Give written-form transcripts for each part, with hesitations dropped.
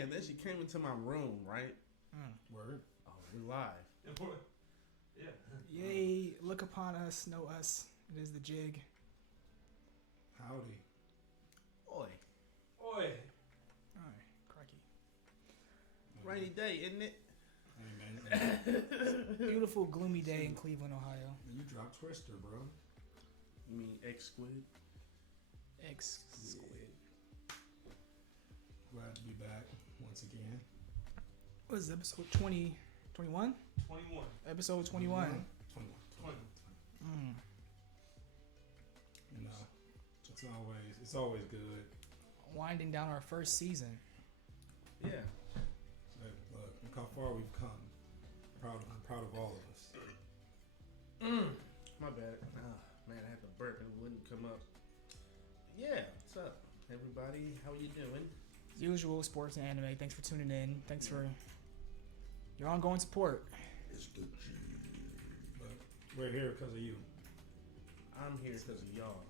and then she came into my room, right? Word. Oh, we live. Yeah. Yay, look upon us, know us. It is the Jig. Howdy. Oi. Oi. Alright, crikey. Rainy day, isn't it? Hey, man. Beautiful, gloomy day in Cleveland, Ohio. You dropped Twister, bro. You mean X-Squid? Squid. Glad to be back once again. What is it, episode 20, 21? 21. Episode 21. 21. Mm. You know, it's always good. Winding down our first season. Yeah. Hey, look how far we've come. I'm proud of all of us. My bad. Oh, man, I had to burp and it wouldn't come up. Yeah, what's up, everybody? How you doing? As usual, sports and anime. Thanks for tuning in. Thanks for your ongoing support. It's the G. But we're here because of you. I'm here because of y'all.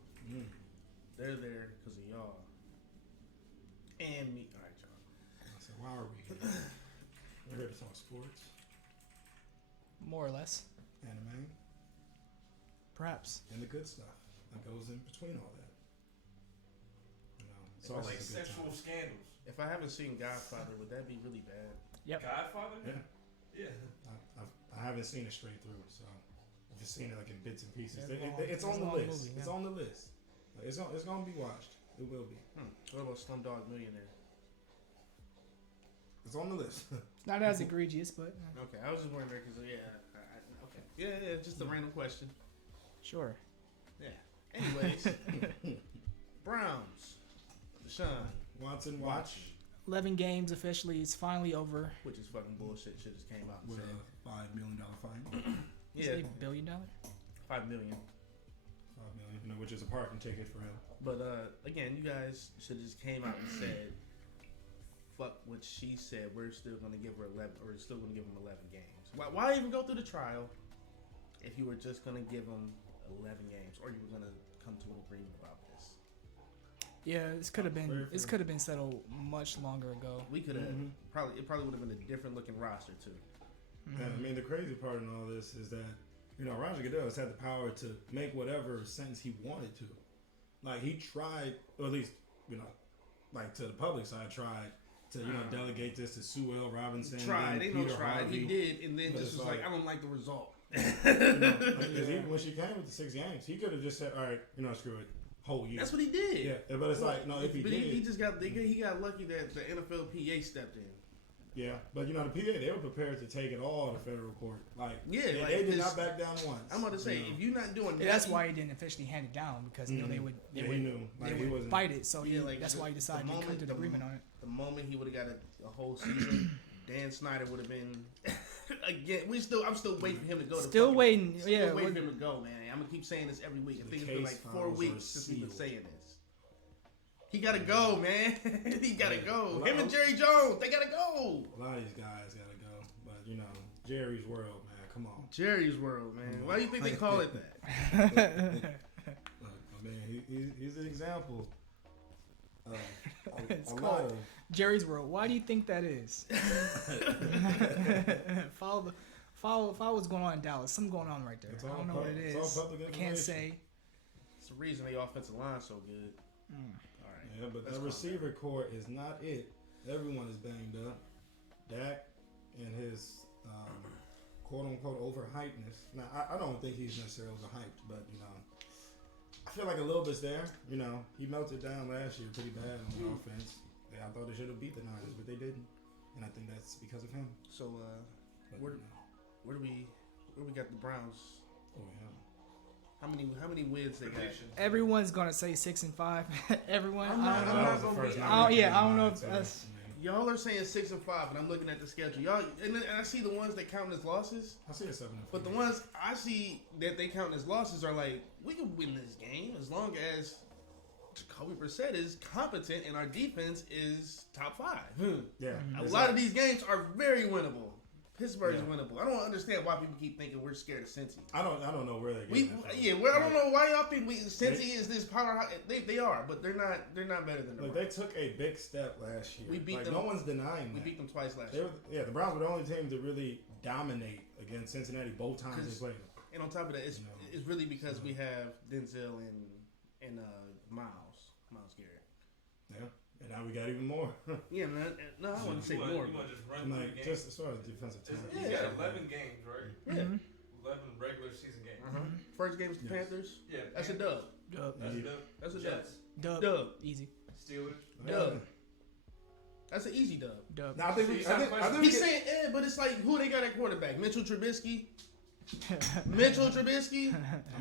They're there because of y'all. And me. All right, y'all. I said, why are we here? We're here to talk sports, More or less. anime, Perhaps. and the good stuff that goes in between all that. You know, it's If I always Like a good sexual time. scandals. If I haven't seen Godfather, would that be really bad? Yep. Godfather? Yeah, Yeah. I haven't seen it straight through, so I've just seen it like in bits and pieces. Yeah, It's it's on a the long list. movie, It's yeah. on the list. Like, it's gonna be watched. It will be. What about Slumdog Millionaire? It's on the list. Not as egregious, but Okay, I was just wondering because okay, yeah, just a random question. sure. Yeah. Anyways, Browns, Deshaun, Watson watch, 11 games officially. It's finally over. which is fucking bullshit. Shit just came out and With said, a $5 million fine. Is yeah, it $1 billion? 5 million. $5 million, you know, which is a parking ticket for him. But again, you guys should have just came out and said, "Fuck what she said. We're still gonna give her 11, or still gonna give him 11 games. Why even go through the trial if you were just gonna give him 11 games, or you were gonna come to an agreement about this? Yeah, this could have been. Very This fair. could have been settled much longer ago. We could have Mhm. It probably would have been a different looking roster too. And I mean, the crazy part in all this is that, you know, Roger Goodell has had the power to make whatever sentence he wanted to. Like, he tried, or at least, you know, like to the public side, tried to, you know, delegate this to Sue L. Robinson. Tried, then ain't no Peter tried. Harvey. He did, and then But just it's was like, like- I don't like the result. You know, because even when she came with the 6 games, he could have just said, all right, you know, screw it, whole year. That's what he did. Yeah, but it's like, no, if he but did. he just got he got lucky that the NFL PA stepped in. Yeah, but you know, the PA, they were prepared to take it all to federal court. Like, Yeah, they, like, they did this- not back down once. I'm about to say, you know. if you're not doing that, Yeah, that's why he didn't officially hand it down because you know they would. They Yeah, would. he knew. Like, They he would wasn't. fight it, so Yeah, like, that's why he the decided to come moment- to the an agreement on it. the moment he would have got a whole season, Dan Snyder would have been again. I'm still waiting for him to go. Still waiting. Still Yeah, waiting we're- for him to go, man. I'm gonna keep saying this every week. I The think it's been like case 4 files are weeks since we've been sealed. saying this. He gotta go, man. He gotta Yeah. go. Well, Him and Jerry Jones, they gotta go. A lot of these guys gotta go, but you know, Jerry's World, man. Come on. Jerry's World, man. Why do you think they call it that? Look, man, he's an example of It's a called- lot of. Jerry's World. Why do you think that is? follow what's going on in Dallas. Something going on right there. It's I all don't know what it it's is. all public I can't information. say. It's the reason the offensive line's so good. All right. Yeah, but Let's the calm receiver core is not it. Everyone is banged up. Dak and his quote unquote overhypeness. Now, I don't think he's necessarily overhyped, but you know, I feel like a little bit's there. You know, he melted down last year pretty bad on the offense. I thought they should have beat the Niners, but they didn't, and I think that's because of him. So, But, Where- you know, where we got the Browns? oh yeah. How many wins they got? Prediction. Everyone's gonna say 6-5. Everyone. I'm not- I don't I'm know. not That was the gonna first be- night I don't- we yeah, came I don't know out, if so, that's- I mean, Y'all are saying 6-5, and I'm looking at the schedule. Y'all, and I see the ones that count as losses, I see a 7-4. but the ones I see that they count as losses are like, we can win this game as long as Jacoby Brissett is competent and our defense is top 5. yeah, A it's lot like- of these games are very winnable. Pittsburgh is winnable. I don't understand why people keep thinking we're scared of Cincy. I don't know where they're I don't know why y'all think Cincy is this powerhouse. They are, but they're not better than the Browns. They took a big step last year. We beat them. No one's denying that. We beat them twice last year. The Browns were the only team to really dominate against Cincinnati both times they played them. And on top of that, it's really because we have Denzel and Miles Garrett. Yeah. And now we got even more. Yeah, no, I wouldn't say more. You want to just run through the games? Just as far as defensive talent. He's got 11 games, right? Yeah. 11 regular season games. First game's the Panthers. Yeah. That's a dub. That's a Jets. Dub. Easy. Steelers. Dub. That's an easy dub. Now, I think he's saying but it's like who they got at quarterback? Mitchell Trubisky. I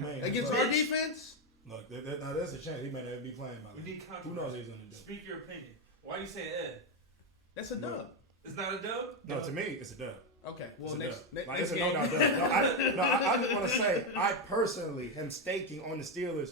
mean, against our defense. Look, now there's a chance he may not be playing by We need Who knows what he's gonna do? Speak your opinion. Why are you saying Ed? That's a dub. It's not a dub? No, to me, it's a dub. Okay, well, it's next a game. no-doubt dub. I just want to say, I personally am staking on the Steelers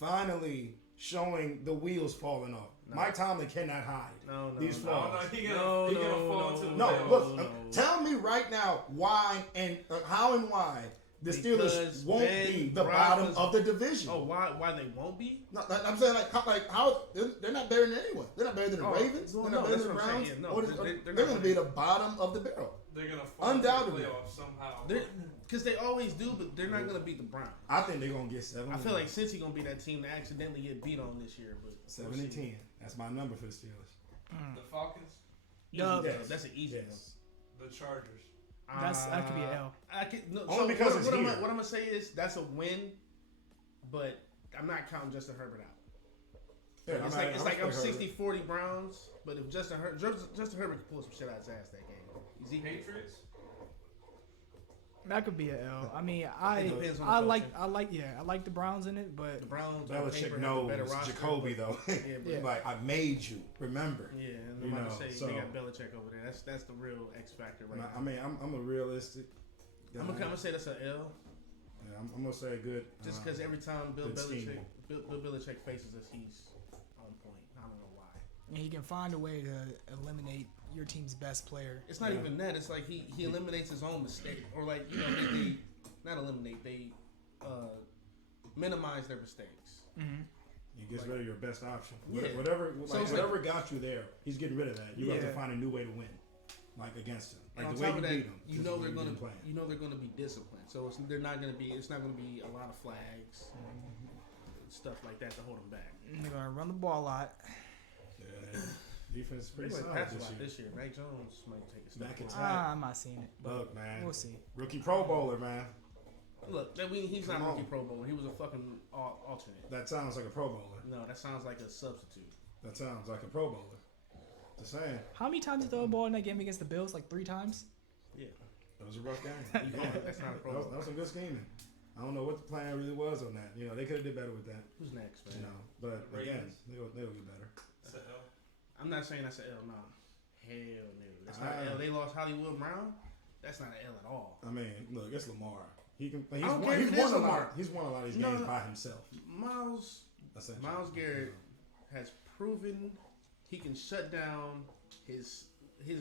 finally showing the wheels falling off. No. Mike Tomlin cannot hide these flaws. He's gonna fall into the look, tell me right now why and how and why the Steelers won't be the bottom of the division. Oh, why they won't be? No, I'm saying how they're not better than anyone. They're not better than the Ravens. They're not better than the Browns. They're going to be the bottom of the barrel. They're going to fall undoubtedly into the playoffs somehow. Because they always do, but they're not going to beat the Browns. I think they're going to get 7. I feel like Cincy going to be that team that accidentally get beat on this year. But 7-10. That's my number for the Steelers. The Falcons. That's an easy one. The Chargers. That could be an L. Only because what I'm gonna say is that's a win, but I'm not counting Justin Herbert out. Yeah, it's like I'm 60-40 Browns, but if Justin Herbert can pull some shit out his ass that game. Patriots. That could be an L. I mean, I like the Browns in it, but the Browns. Belichick knows Jacoby though. Yeah. Like I made you. Remember. Yeah, and I'm about to say they got Belichick over there. That's the real X factor right now. I mean, I'm a realistic. I'm gonna say that's an L. Yeah, I'm gonna say good. Just because every time Bill Belichick faces us, he's on point. I don't know why. And he can find a way to eliminate your team's best player. It's not even that. It's like he eliminates his own mistake, or like they not eliminate. They minimize their mistakes. Mm-hmm. He gets rid of your best option. Yeah. Whatever got you there, he's getting rid of that. You have to find a new way to win, like against him. Like the way you beat him. You know they're gonna be disciplined. So it's not gonna be a lot of flags, stuff like that to hold them back. They're gonna run the ball a lot. Yeah. Defense is pretty solid this year. Mac Jones might take a step back in I'm not seeing it. Look, man. We'll see. Rookie Pro Bowler, man. Look, he's not a rookie Pro Bowler. He was a fucking alternate. That sounds like a Pro Bowler. No, that sounds like a substitute. That sounds like a Pro Bowler. Just saying. How many times did you throw a ball in that game against the Bills? Like 3 times? Yeah. That was a rough game. That's not a Pro Bowler. That was some good scheming. I don't know what the plan really was on that. They could have did better with that. Who's next, man? But again, they'll get better. That's an L. I'm not saying that's an L. No. Hell no. That's not an L. They lost Hollywood Brown. That's not an L at all. I mean, look, it's Lamar. He's won a lot. He's won a lot of these games by himself. Miles Garrett has proven he can shut down his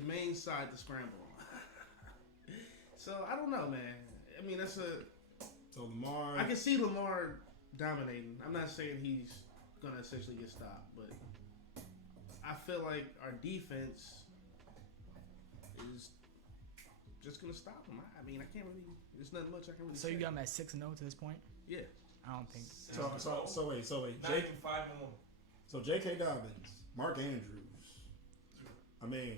main side to scramble. So I don't know, man. I mean, So Lamar. I can see Lamar dominating. I'm not saying he's gonna essentially get stopped, but I feel like our defense is just gonna stop him. I mean, I can't really. There's nothing much I can really. So you got him at 6-0 to this point? Yeah. I don't think. So wait. Not even 5-1. So J.K. Dobbins, Mark Andrews. I mean,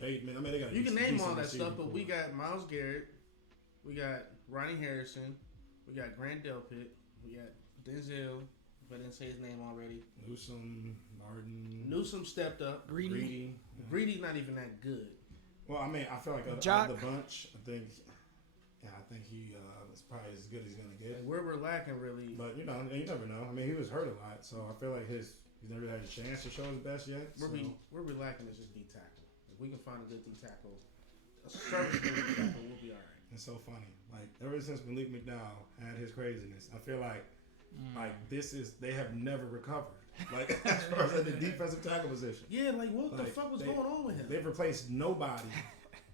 Bateman. I mean, they got. You can name all that stuff, but we got Myles Garrett, we got Ronnie Harrison, we got Grant Delpit, we got Denzel. If I didn't say his name already. Newsome, Martin. Newsome stepped up. Greedy. Greedy's not even that good. Well, I mean, I feel like of the bunch, I think he is probably as good as he's gonna get. And where we're lacking, really. But you never know. I mean, he was hurt a lot, so I feel like he's never had a chance to show his best yet. Where we're lacking is just D tackle. If we can find a good D tackle, a serviceable D tackle, we'll be all right. It's so funny. Like ever since Malik McDowell had his craziness, I feel like they have never recovered. Like as far as the defensive tackle position. Yeah, like what the fuck was going on with him? They've replaced nobody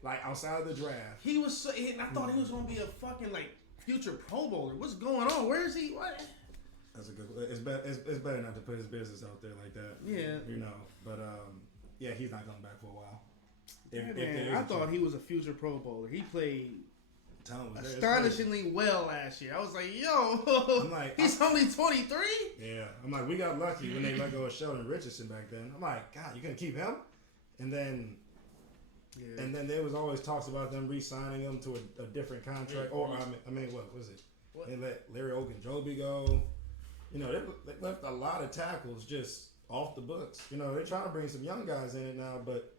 like outside of the draft. He was so, and I thought he was gonna be a fucking like future Pro Bowler. What's going on? Where is he? What? That's a good. It's better not to put his business out there like that. Yeah, you know. But yeah, he's not coming back for a while. I thought he was a future Pro Bowler. He played was astonishingly well last year. I was like, yo, I'm like, he's only 23. Yeah, I'm like, we got lucky when they let go of Sheldon Richardson back then. I'm like, God, you gonna keep him? And then. Yeah. And then there was always talks about them re-signing him to a different contract. Or, I mean, what was it? What? They let Larry Ogunjobi go. You know, they left a lot of tackles just off the books. You know, they're trying to bring some young guys in it now, but,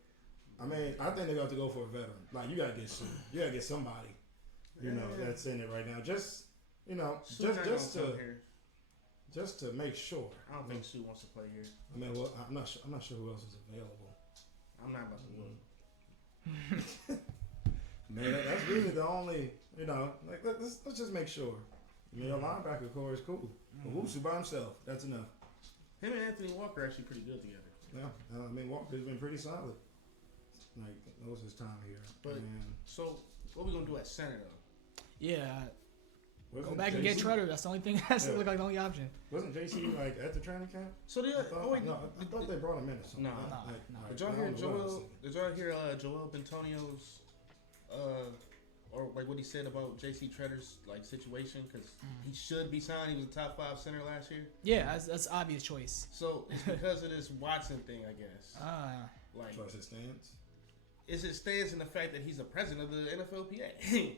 I mean, I think they got to go for a veteran. Like, you got to get Sue. You got to get somebody, you know, that's in it right now. Just, you know, just to make sure. I don't think Sue wants to play here. I mean, well, I'm not sure who else is available. I'm not about to look. Man, that's really the only, you know, like let's just make sure. I mean, your linebacker core is cool. Owusu by himself, that's enough. Him and Anthony Walker are actually pretty good together. Yeah, I mean, Walker's been pretty solid. Like, that was his time here. But, so, what we going to do at center, though? Yeah, go back and get Treader. That's the only thing that look like the only option. Wasn't JC, like, at the training camp? So, I thought they brought him in or something. No. Did y'all hear Joel Bentonio's, or like what he said about J.C. Treader's like situation? Because he should be signed. He was a top 5 center last year. Yeah, that's obvious choice. So it's because of this Watson thing, I guess. Like, plus his stance. Is it stance in the fact that he's a president of the NFLPA?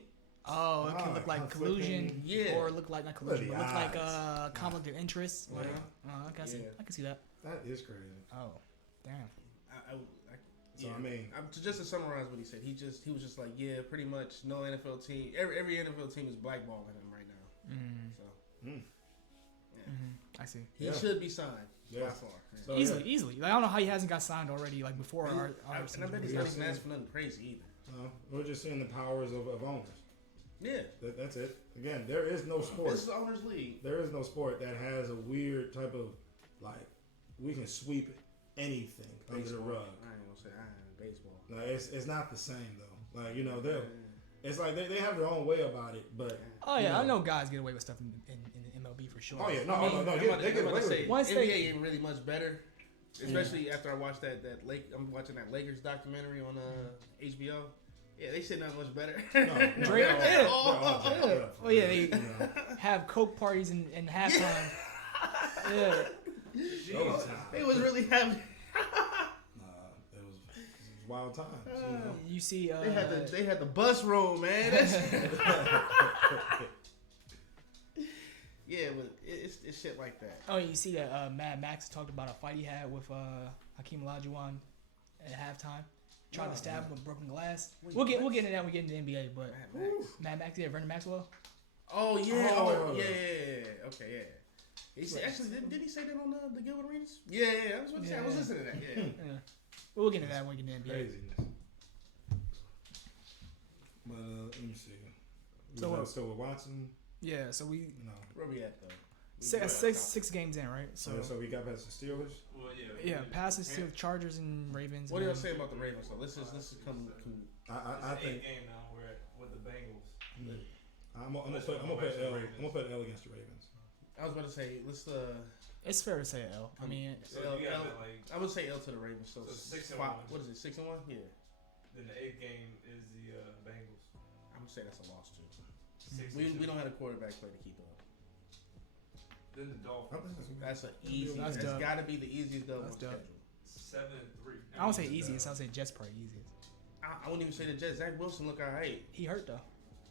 Oh, it can look like collusion, or look like not collusion, but look like conflict of interest. Yeah. I can see that. That is crazy. Oh, damn. I mean, just to summarize what he said, he was just like, yeah, pretty much no NFL team. Every NFL team is blackballing him right now. So, I see. He should be signed by far. So, easily. Like, I don't know how he hasn't got signed already. Like before and I bet he's not even asking for nothing crazy either. We're just seeing the powers of owners. Yeah, that's it. Again, there is no sport. This is the owners' league. There is no sport that has a weird type of like we can sweep anything under the rug. I ain't gonna say baseball. No, it's not the same though. Like, you know, it's like they have their own way about it, but I know guys get away with stuff in the MLB for sure. Oh yeah, no, they get away with it. NBA ain't really much better, especially after I watched I'm watching that Lakers documentary on HBO. Yeah, they shit not much better. No, Drake, they have coke parties in halftime. Yeah, they was really having. It was wild times. You know? You see, they had the bus room, man. Yeah, but it's shit like that. Oh, you see that Mad Max talked about a fight he had with Hakeem Olajuwon at halftime. Trying to stab him with broken glass. We'll get into that when we get into the NBA, but Mad Max, Vernon Maxwell. Oh yeah, yeah. Okay, yeah. He said, actually, did he say that on the Gilbert Arenas? Yeah. I was I was listening to that. Yeah. We'll get into that when we get into the NBA. Craziness. But let me see. So with Watson. Yeah. So we. Where we at though? Six games in, right? So we got past the Steelers. Well, yeah, passes to the Chargers and Ravens. What do y'all say about the Ravens? So let's come. I think game now we're with the Bengals. I'm gonna put L against the Ravens. I was about to say It's fair to say L. I mean, I would say L to the Ravens. So 6-1. What is it? 6-1? Yeah. Then the 8th game is the Bengals. I'm gonna say that's a loss too. We don't have a quarterback play to keep up. Then the Dolphins. That's an easy. That's got to be the easiest dub on schedule. 7-3. I don't say easiest. I'll say Jets probably easiest. I wouldn't even say the Jets. Zach Wilson look alright. He hurt though.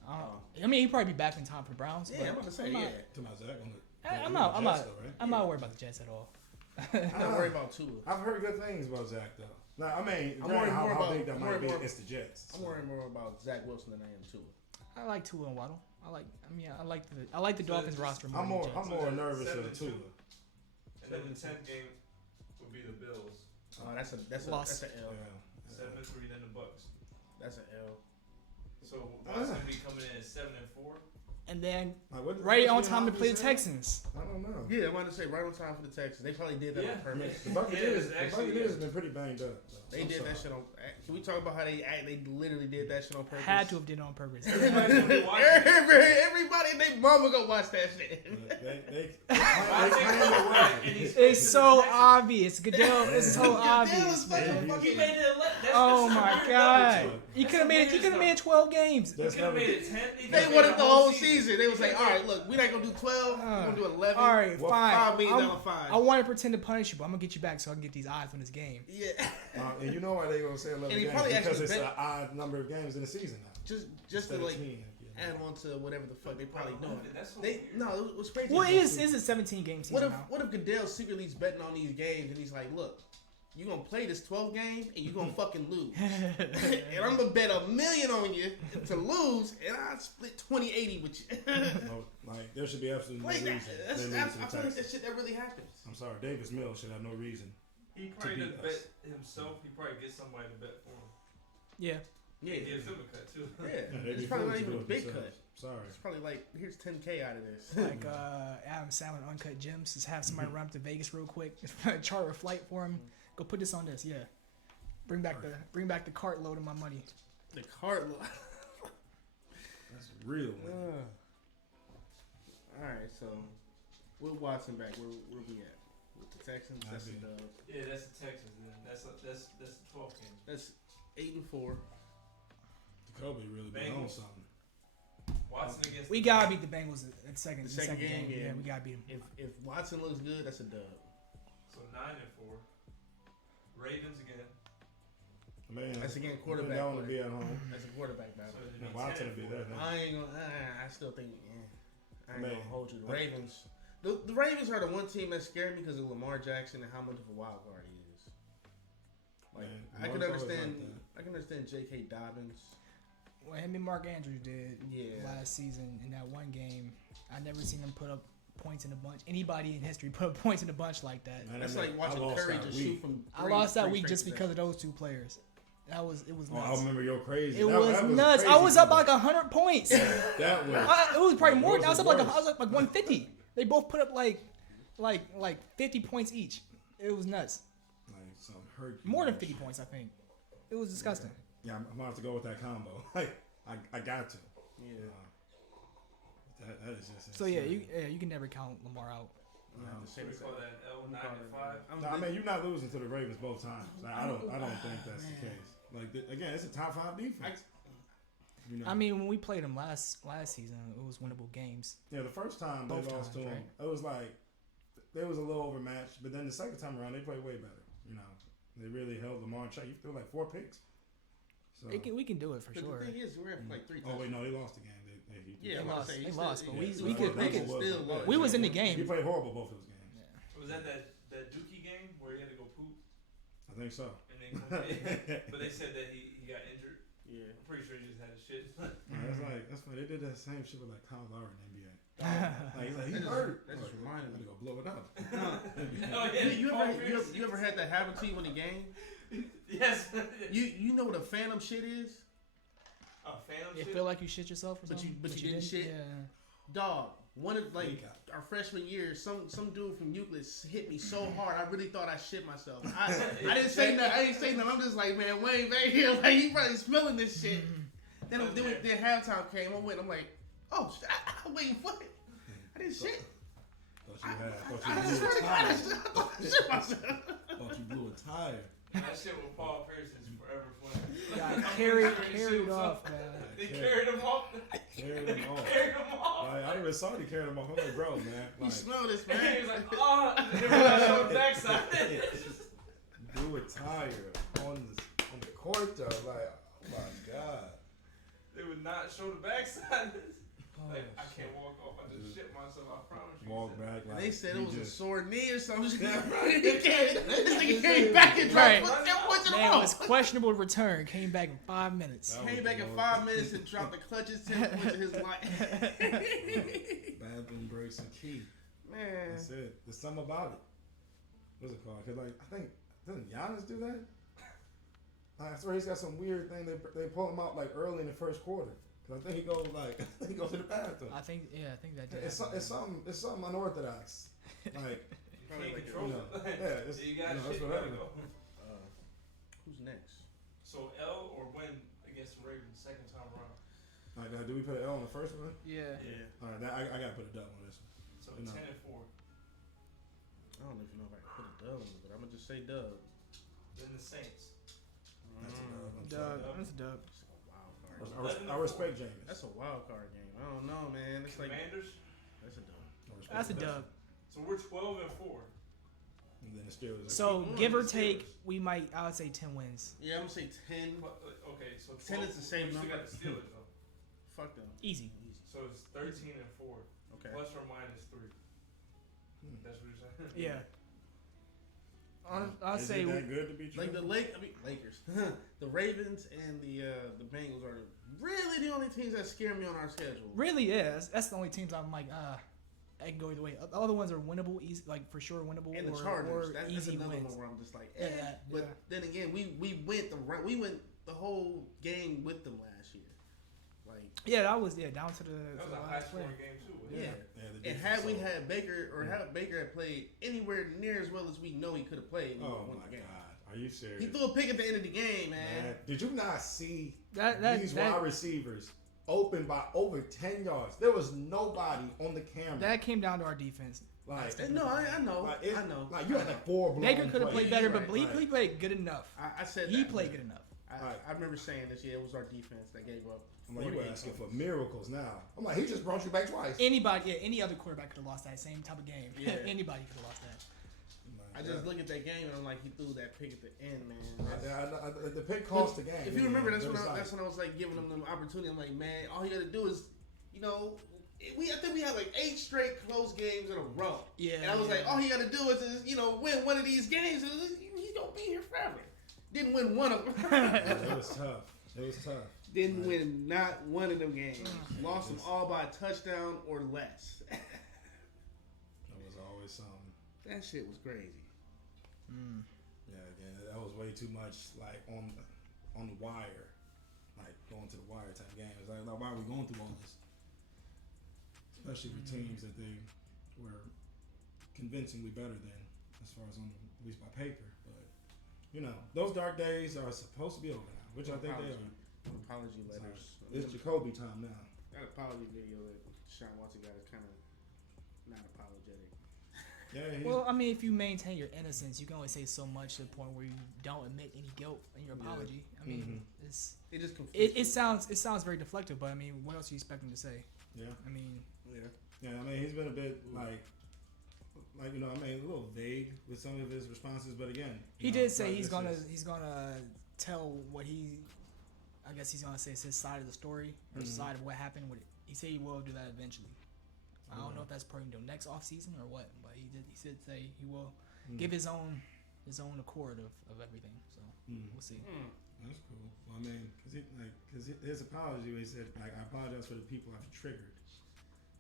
I mean, he'd probably be back in time for the Browns. Yeah, I'm about to say I'm not worried about the Jets at all. I'm not worried about Tua. I've heard good things about Zach though. Now, I mean, I'm worried more how about big that might be. It's the Jets. I'm worried more about Zach Wilson than I am Tua. I like Tua and Waddle. I like the Dolphins roster more. I'm more nervous of Tua. And then the 10th game would be the Bills. Oh, that's an L. 7-3, then the Bucks. That's an L. So Watson be coming in at 7-4. and then Like, right on time to play the Texans. I don't know. Yeah, I wanted to say right on time for the Texans. They probably did that on purpose. The Buccaneers have been pretty banged up. So They did that shit on. Can we talk about how they act? They literally did that shit on purpose. Had to have did it on purpose. Everybody and their mama go watch that shit. It's so obvious. Goodell is so obvious. Oh my god. He could have made it. He could have made 12 games. They could have made it 10. They wanted the whole season. They was like, all right, look, we're not gonna do 12. We're gonna do 11. All right, fine. $5 million fine. I want to pretend to punish you, but I'm gonna get you back so I can get these odds on this game. Yeah. And you know why they gonna say 11 games? Because it's an odd number of games in the season now. Just to like add on to whatever the fuck they probably doing. It was crazy. Well, it's a 17 game season now. What if Goodell secretly's betting on these games and he's like, look, you gonna play this 12 game and you gonna fucking lose, and I'm gonna bet $1 million on you to lose, and I split 20-80 with you. Like there should be absolutely no reason. I feel like that shit that really happens. I'm sorry, Davis Mills should have no reason. He probably doesn't bet himself. He probably gets somebody to bet for him. Yeah. Yeah, he gives him a cut too. Yeah, it's probably not even a big cut. Sorry. It's probably like, here's 10K out of this. Like Adam Sandler, Uncut Gems, just have somebody run up to Vegas real quick, charter a flight for him. Go put this on this, yeah. Bring back the cartload of my money. The cartload. That's real. All right, so with Watson back, where we at? With the Texans, that's a dub. Yeah, that's the Texans. Then that's the 12th game. That's 8-4. Jacoby really been on something. Watson against. We gotta beat the Bengals at second game. Yeah, we gotta beat them. If Watson looks good, that's a dub. So 9-4. Ravens again. Man, that's again quarterback. That one to be at home. That's a quarterback battle. So Watson to be there. I ain't gonna. I still think. I ain't gonna hold you. The Ravens. The Ravens are the one team that scared me because of Lamar Jackson and how much of a wild card he is. Like I can understand. I can understand J.K. Dobbins. What him and Mark Andrews did last season in that one game, I never seen them put up points in a bunch. Anybody in history put up points in a bunch like that. Man, that's like watching Curry just shoot from. I lost that week just because of those two players. It was nuts. I remember your crazy. It was nuts. I was up like 100 points. That was. It was probably more. I was up like 150. They both put up like 50 points each. It was nuts. Like some hurt. More than 50 points, I think. It was disgusting. Yeah, I'm about to go with that combo. Like I got to. Yeah. That is just. So yeah, you can never count Lamar out. So we call that L9-5. No, I mean you're not losing to the Ravens both times. I don't think that's the case. Like again, it's a top 5 defense. I mean, when we played them last season, it was winnable games. Yeah, the first time they lost to them, right? it was like they was a little overmatched. But then the second time around, they played way better. They really held Lamar in check. You feel like 4 picks. So we can do it for sure. The thing is, we're at like 3 touchdowns. Oh wait, no, they lost the game. They lost, but we we was in the game. He played horrible both of those games. Was that Dookie game where he had to go poop? I think so. And then, but they said that he got injured. Yeah, I'm pretty sure he just had his shit. That's funny. They did that same shit with like Kyle Lowry in the NBA. He's hurt. That just reminded me to go blow it up. You ever had that happen to you in a game? Yes. You know what a phantom shit is? A phantom You shit? feel like you shit yourself or something? But you didn't shit? Yeah. Dog, one of our freshman year, some dude from Euclid hit me so hard I really thought I shit myself. I didn't say nothing. I'm just like, man, Wayne back here, like he probably smelling this shit. Then halftime came. I'm like, oh, I'm waiting for it. I didn't shit. I shit myself. Thought you blew a tire. That shit with Paul Pierce is forever funny. Got carried off, man. They carried him off. Carried him off. Like, I even saw he carried him off. I'm like, bro, man. Like, you smell this, man. He was like, oh, they were not showing the backside. Blew a tire on the court though. Like, oh my god. They would not show the backside. Like, I can't walk off. I just shit myself. I promise you. Walk back. Like, they said it was a sore knee or something. This nigga came back and dropped 10 points in a row. Man, it was questionable return. Came back in 5 minutes. Came back in 5 minutes and dropped the clutches 10 points in his life. Bathroom breaks and key. Man. That's it. There's something about it. What's it called? Cause like I think doesn't Giannis do that? I swear he's got some weird thing. They pull him out like early in the first quarter. I think he goes to the bathroom. I think that did. It's something unorthodox. Like Probably like control it. yeah, it's, You got it's shit. You whatever. gotta go. Who's next? So L or win against the Ravens second time around. All right, do we put an L on the first one? Yeah. Yeah. All right, I gotta put a dub on this one. So No. 10-4. I don't even know if I can put a dub on it, but I'm gonna just say dub. Then the Saints. That's a dub. I'm Dub. sorry. That's a dub. It's a wild card. I respect James. That's a wild card game. I don't know, man. It's like Commanders. that's a dub. That's a dub. So we're 12-4. And then the Steelers. So Keep give or going, the take, Steelers. I would say 10 wins. Yeah, I'm gonna say 10. Okay, so 10 is the same we still number. got the Steelers though. Fuck them. Easy. So it's 13-4. Okay. Plus or minus 3. That's what you're saying. Yeah. I'll Is say it that good to be true? Like the Lakers, the Ravens and the Bengals are really the only teams that scare me on our schedule. really is. That's the only teams I'm like, I can go either way. The other ones are winnable, easy, like for sure winnable, And the or Chargers, that's easy another wins. one where I'm just like, Yeah, But yeah. then again, we went the whole game with them last year. Like Yeah, that was down to the That was a high last play. scoring game too. yeah. the And defense had we sucked. had Baker had Baker had played anywhere near as well as we know he could have played, we Oh would've won my the game. God, are you serious? He threw a pick at the end of the game, man. Man, did you not see That these wide receivers open by over 10 yards? There was nobody on the camera. that came down to our defense. Like, No, I know. like, I know. Like you had like 4 blown Baker could have plays. played better, Right, but he right. played good enough. I said He that. played good enough. I remember saying this. Yeah, it was our defense that gave up. I'm like, you were 48 asking for points. miracles now. I'm like, he just brought you back twice. Any other quarterback could have lost that same type of game. Yeah. Anybody could have lost that. I just look at that game and I'm like, he threw that pick at the end, man. The pick cost the game. If you remember, that's It when was I was like giving them the opportunity. I'm like, man, all you got to do is, I think we had like 8 straight close games in a row. Yeah. And I was like, all he got to do is win one of these games, and he's gonna be here forever. Didn't win one of them. It was tough. It was tough. Didn't win not one of them games. Lost them all by a touchdown or less. It was always something. That shit was crazy. Yeah, again, that was way too much like on the wire, like going to the wire type games. Like why are we going through all this? Especially for teams that they were convincingly better than, as far as at least by paper. But those dark days are supposed to be over now, which I think they are. Apology letters. It's Jacoby time now. That apology video that Deshaun Watson got is kind of not apologetic. Yeah. Well, I mean, if you maintain your innocence, you can only say so much to the point where you don't admit any guilt in your apology. I mean, It just it sounds very deflective, but I mean, what else are you expecting to say? Yeah. I mean, Yeah. I mean, he's been a bit like a little vague with some of his responses, but again, he did say he's gonna tell what I guess he's gonna say it's his side of the story or side of what happened with it. He said he will do that eventually. I don't know if that's probably next off season or what, but he did say he will give his own accord of everything. So we'll see. That's cool. Well, I mean, because his apology, he said, like, I apologize for the people I've triggered.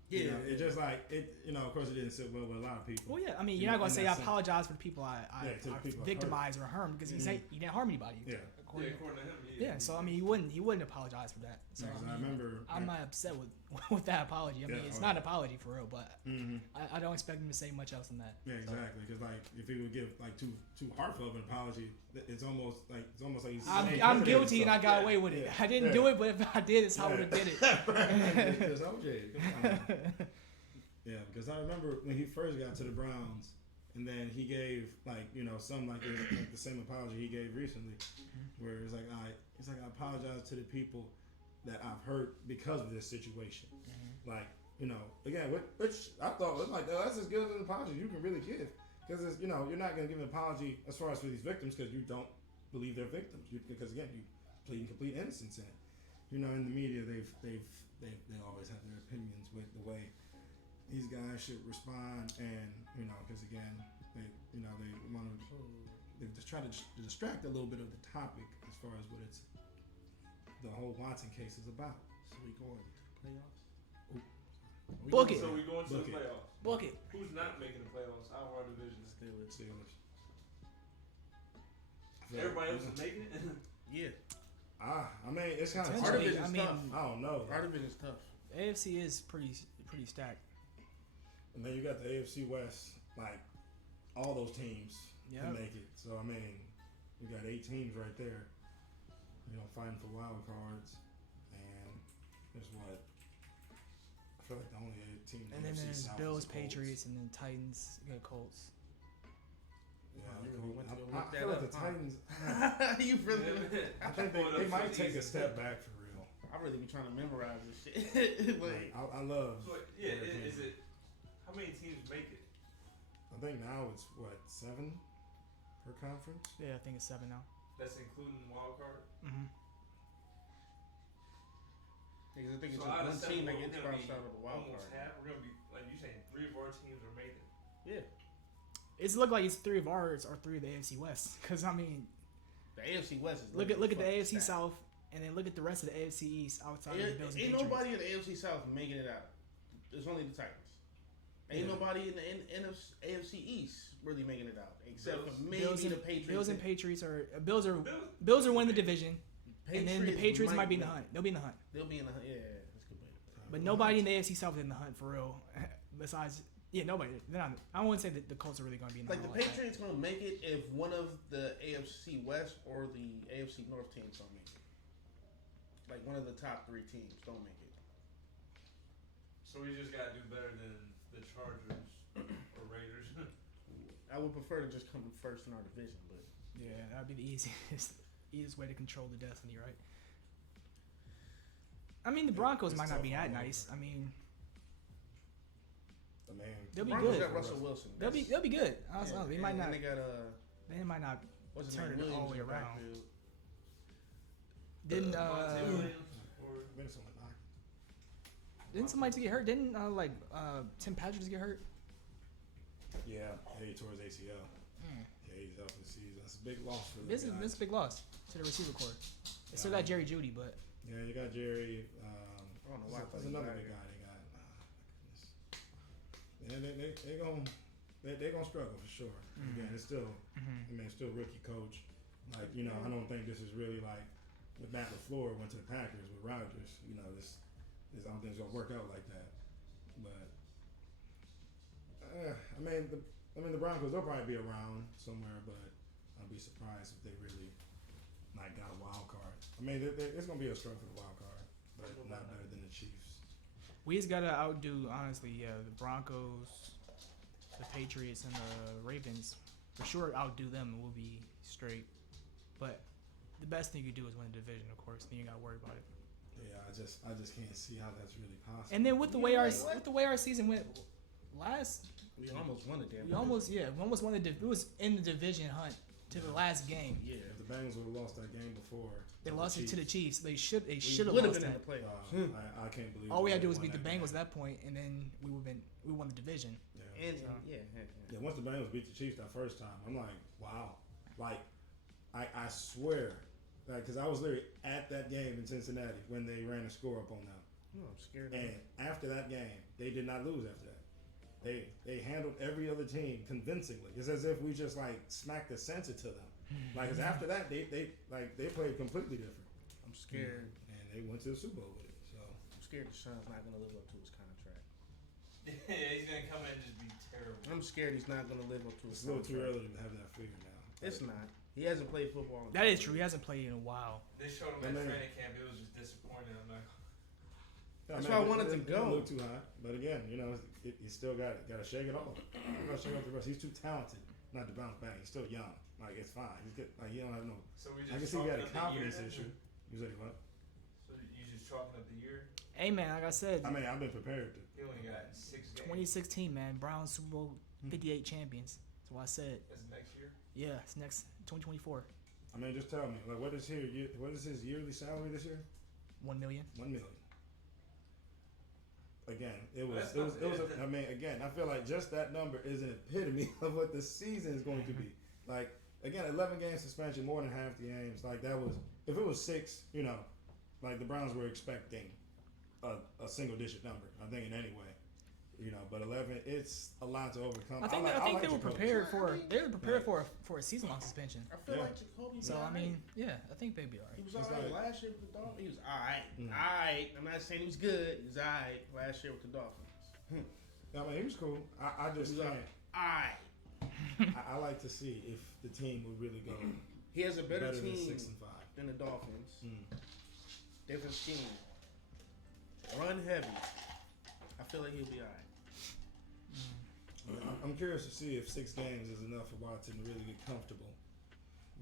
Yeah, It just like it. Of course, it didn't sit well with a lot of people. Well, yeah. I mean, you're not gonna say I apologize for the people I to the people I've victimized or harmed because he said he didn't harm anybody. Yeah. According to him, Yeah. So I mean, he wouldn't apologize for that. So Yeah, 'cause I I remember. I'm not upset with that apology. I mean, it's not an apology for real, but I don't expect him to say much else than that. Yeah, exactly. Because like, if he would give like too heartfelt of an apology, it's almost like he's. I'm guilty and I got away with it. Yeah. I didn't do it, but if I did, it's how I would have did it. Because OJ. Come on. Yeah, because I remember when he first got to the Browns, and then he gave some like the same apology he gave recently, where it's like I apologize to the people that I've hurt because of this situation. Like again, which I thought was like that's as good as an apology you can really give, because you're not going to give an apology as far as for these victims because you don't believe they're victims, because again you plead complete innocence in it. In the media they always have their opinions with the way these guys should respond, and because again they just try to distract a little bit of the topic as far as what the whole Watson case is about. So we going to the playoffs? Book it. So we going to Book the it. playoffs. Book it. Who's not making the playoffs out of our division? Steelers. Everybody else is making it. Yeah. I I mean, it's kind of Part of it is I mean, tough. I don't know. Part of it is tough. AFC is pretty stacked. And then you got the AFC West, like all those teams Yep. can make it. So I mean, you got 8 teams right there, fighting for wild cards. And there's what I feel like the only team. In And the then AFC there's South Bills, is the Colts. Patriots, and then Titans. You got Colts. Yeah, Wow, the you really Colts. went to go I look feel that like the up, huh? Titans. You really? I think they might take a step back for real. I really be trying to memorize this shit. Like, I love. So yeah, is it? How many teams make it? I think now it's what 7 per conference. Yeah, I think it's 7 now. That's including wild card. Mm-hmm. Because I think it's So just out of one 7, team that we're gets gonna bounced be out of the wild almost card. half. We're gonna be like you saying 3 of our teams are making it. Yeah, It's look like it's 3 of ours or 3 of the AFC West. Because I mean, the AFC West is look at the fucking AFC stacked. South, and then look at the rest of the AFC East outside of the Bills and Ain't Patriots. nobody in the AFC South making it out. It's only the Titans. Ain't Yeah. nobody in the AFC East really making it out, except Bills. for maybe Bills and, the Patriots. Bills and Patriots are Bills winning the division, and then the Patriots might be in the win. hunt. They'll be in the hunt, They'll be in the hunt. Yeah, that's a good point. but nobody in the AFC South is in the hunt for real. Besides, nobody. They're not. I wouldn't say that the Colts are really going to be in the Like the hunt. Patriots gonna make it if one of the AFC West or the AFC North teams don't make it. Like one of the top 3 teams don't make it. So we just gotta do better than the Chargers or Raiders. I would prefer to just come first in our division, but Yeah, that'd be the easiest way to control the destiny, right? I mean, the Broncos It's might not tough be that all nice. over. I mean, The man. They'll be Broncos good. got Russell Wilson. they'll be good. Honestly, Yeah, they and- might and not. They got They might not. what's his turn name? it all Williams the way in the around. backfield. Didn't Devontae Williams or Minnesota knocked. didn't somebody get hurt? Didn't Tim Patrick just get hurt? Yeah, he tore his ACL. Yeah, he's out for the season. That's a big loss for This them. is a big loss to the receiver corps. They still got Jerry Jeudy, but Yeah, you got Jerry. I don't know why I thought There's he another died. big guy they got. Goodness. Yeah, they gonna struggle for sure. Again, it's still, it's still rookie coach. Like I don't think this is really like with Matt LaFleur went to the Packers with Rodgers. This I don't think it's gonna work out like that. But the Broncos they'll probably be around somewhere, but I'd be surprised if they really like got a wild card. It's gonna be a struggle for the wild card, but not better than the Chiefs. we just gotta outdo honestly. Yeah, the Broncos, the Patriots, and the Ravens. For sure, outdo them, and we'll be straight. But the best thing you do is win the division, of course. Then you gotta worry about it. Yeah, I just can't see how that's really possible. And then with the way our season went last, We almost won the damn. we almost won the it was in the division hunt to the last game. Yeah. If the Bengals would have lost that game before, They lost it to the Chiefs. They should We have would have lost been in that. the playoffs. I can't believe. All we had to do they was won beat the that Bengals game. at that point, and then we won the division. Yeah. And So- Yeah, once the Bengals beat the Chiefs that first time, I'm like, wow. Like, I swear, because I was literally at that game in Cincinnati when they ran the score up on them. Oh, I'm scared. And after that game, they did not lose after that. They handled every other team convincingly. It's as if we just like smacked the sensor to them. Like, 'cause after that, they played completely different. I'm scared. And they went to the Super Bowl with it. So I'm scared Deshaun's not gonna live up to his contract. yeah, he's gonna come in and just be terrible. I'm scared he's not gonna live up to his it's a little contract. too early to have that figure now. It's not. He hasn't played football. in That is 4 true. He years. hasn't played in a while. They showed him I at mean- training camp. It was just disappointing. I'm like, That's why I wanted to it go. didn't look too hot, but again, he still got to shake it off. You got to shake off the rest. He's too talented not to bounce back. He's still young. Like it's fine. He's good. Like he don't have no. so we I just can see he got chalking a up the year confidence then? issue. You said what? So you just chalking up the year? Hey man, like I said, I mean, I've been prepared to. He only got 6 games. 2016, man, Browns Super Bowl 58 champions. That's what I said. That's next year. Yeah, it's next 2024. I mean, just tell me, like, what is his yearly salary this year? 1 million. $1 million. Again, it was. That's It was. not It was. bad. I mean, again, I feel like just that number is an epitome of what the season is going to be. Like, again, 11 game suspension, more than half the games. Like that was. If it was 6, like the Browns were expecting a single digit number. I think in any way. But 11, it's a lot to overcome. I think they were prepared for for a season-long suspension. I feel like Jacoby. So I mean, I think they'd be alright. He was alright last year with the Dolphins. He was alright. Alright. I'm not saying he was good. He was alright last year with the Dolphins. I mean, he was cool. I just think alright. I like to see if the team would really go. He has a better team than 6 and 5 than the Dolphins. Different scheme. Run heavy. I feel like he'll be alright. I'm curious to see if 6 games is enough for Watson to really get comfortable.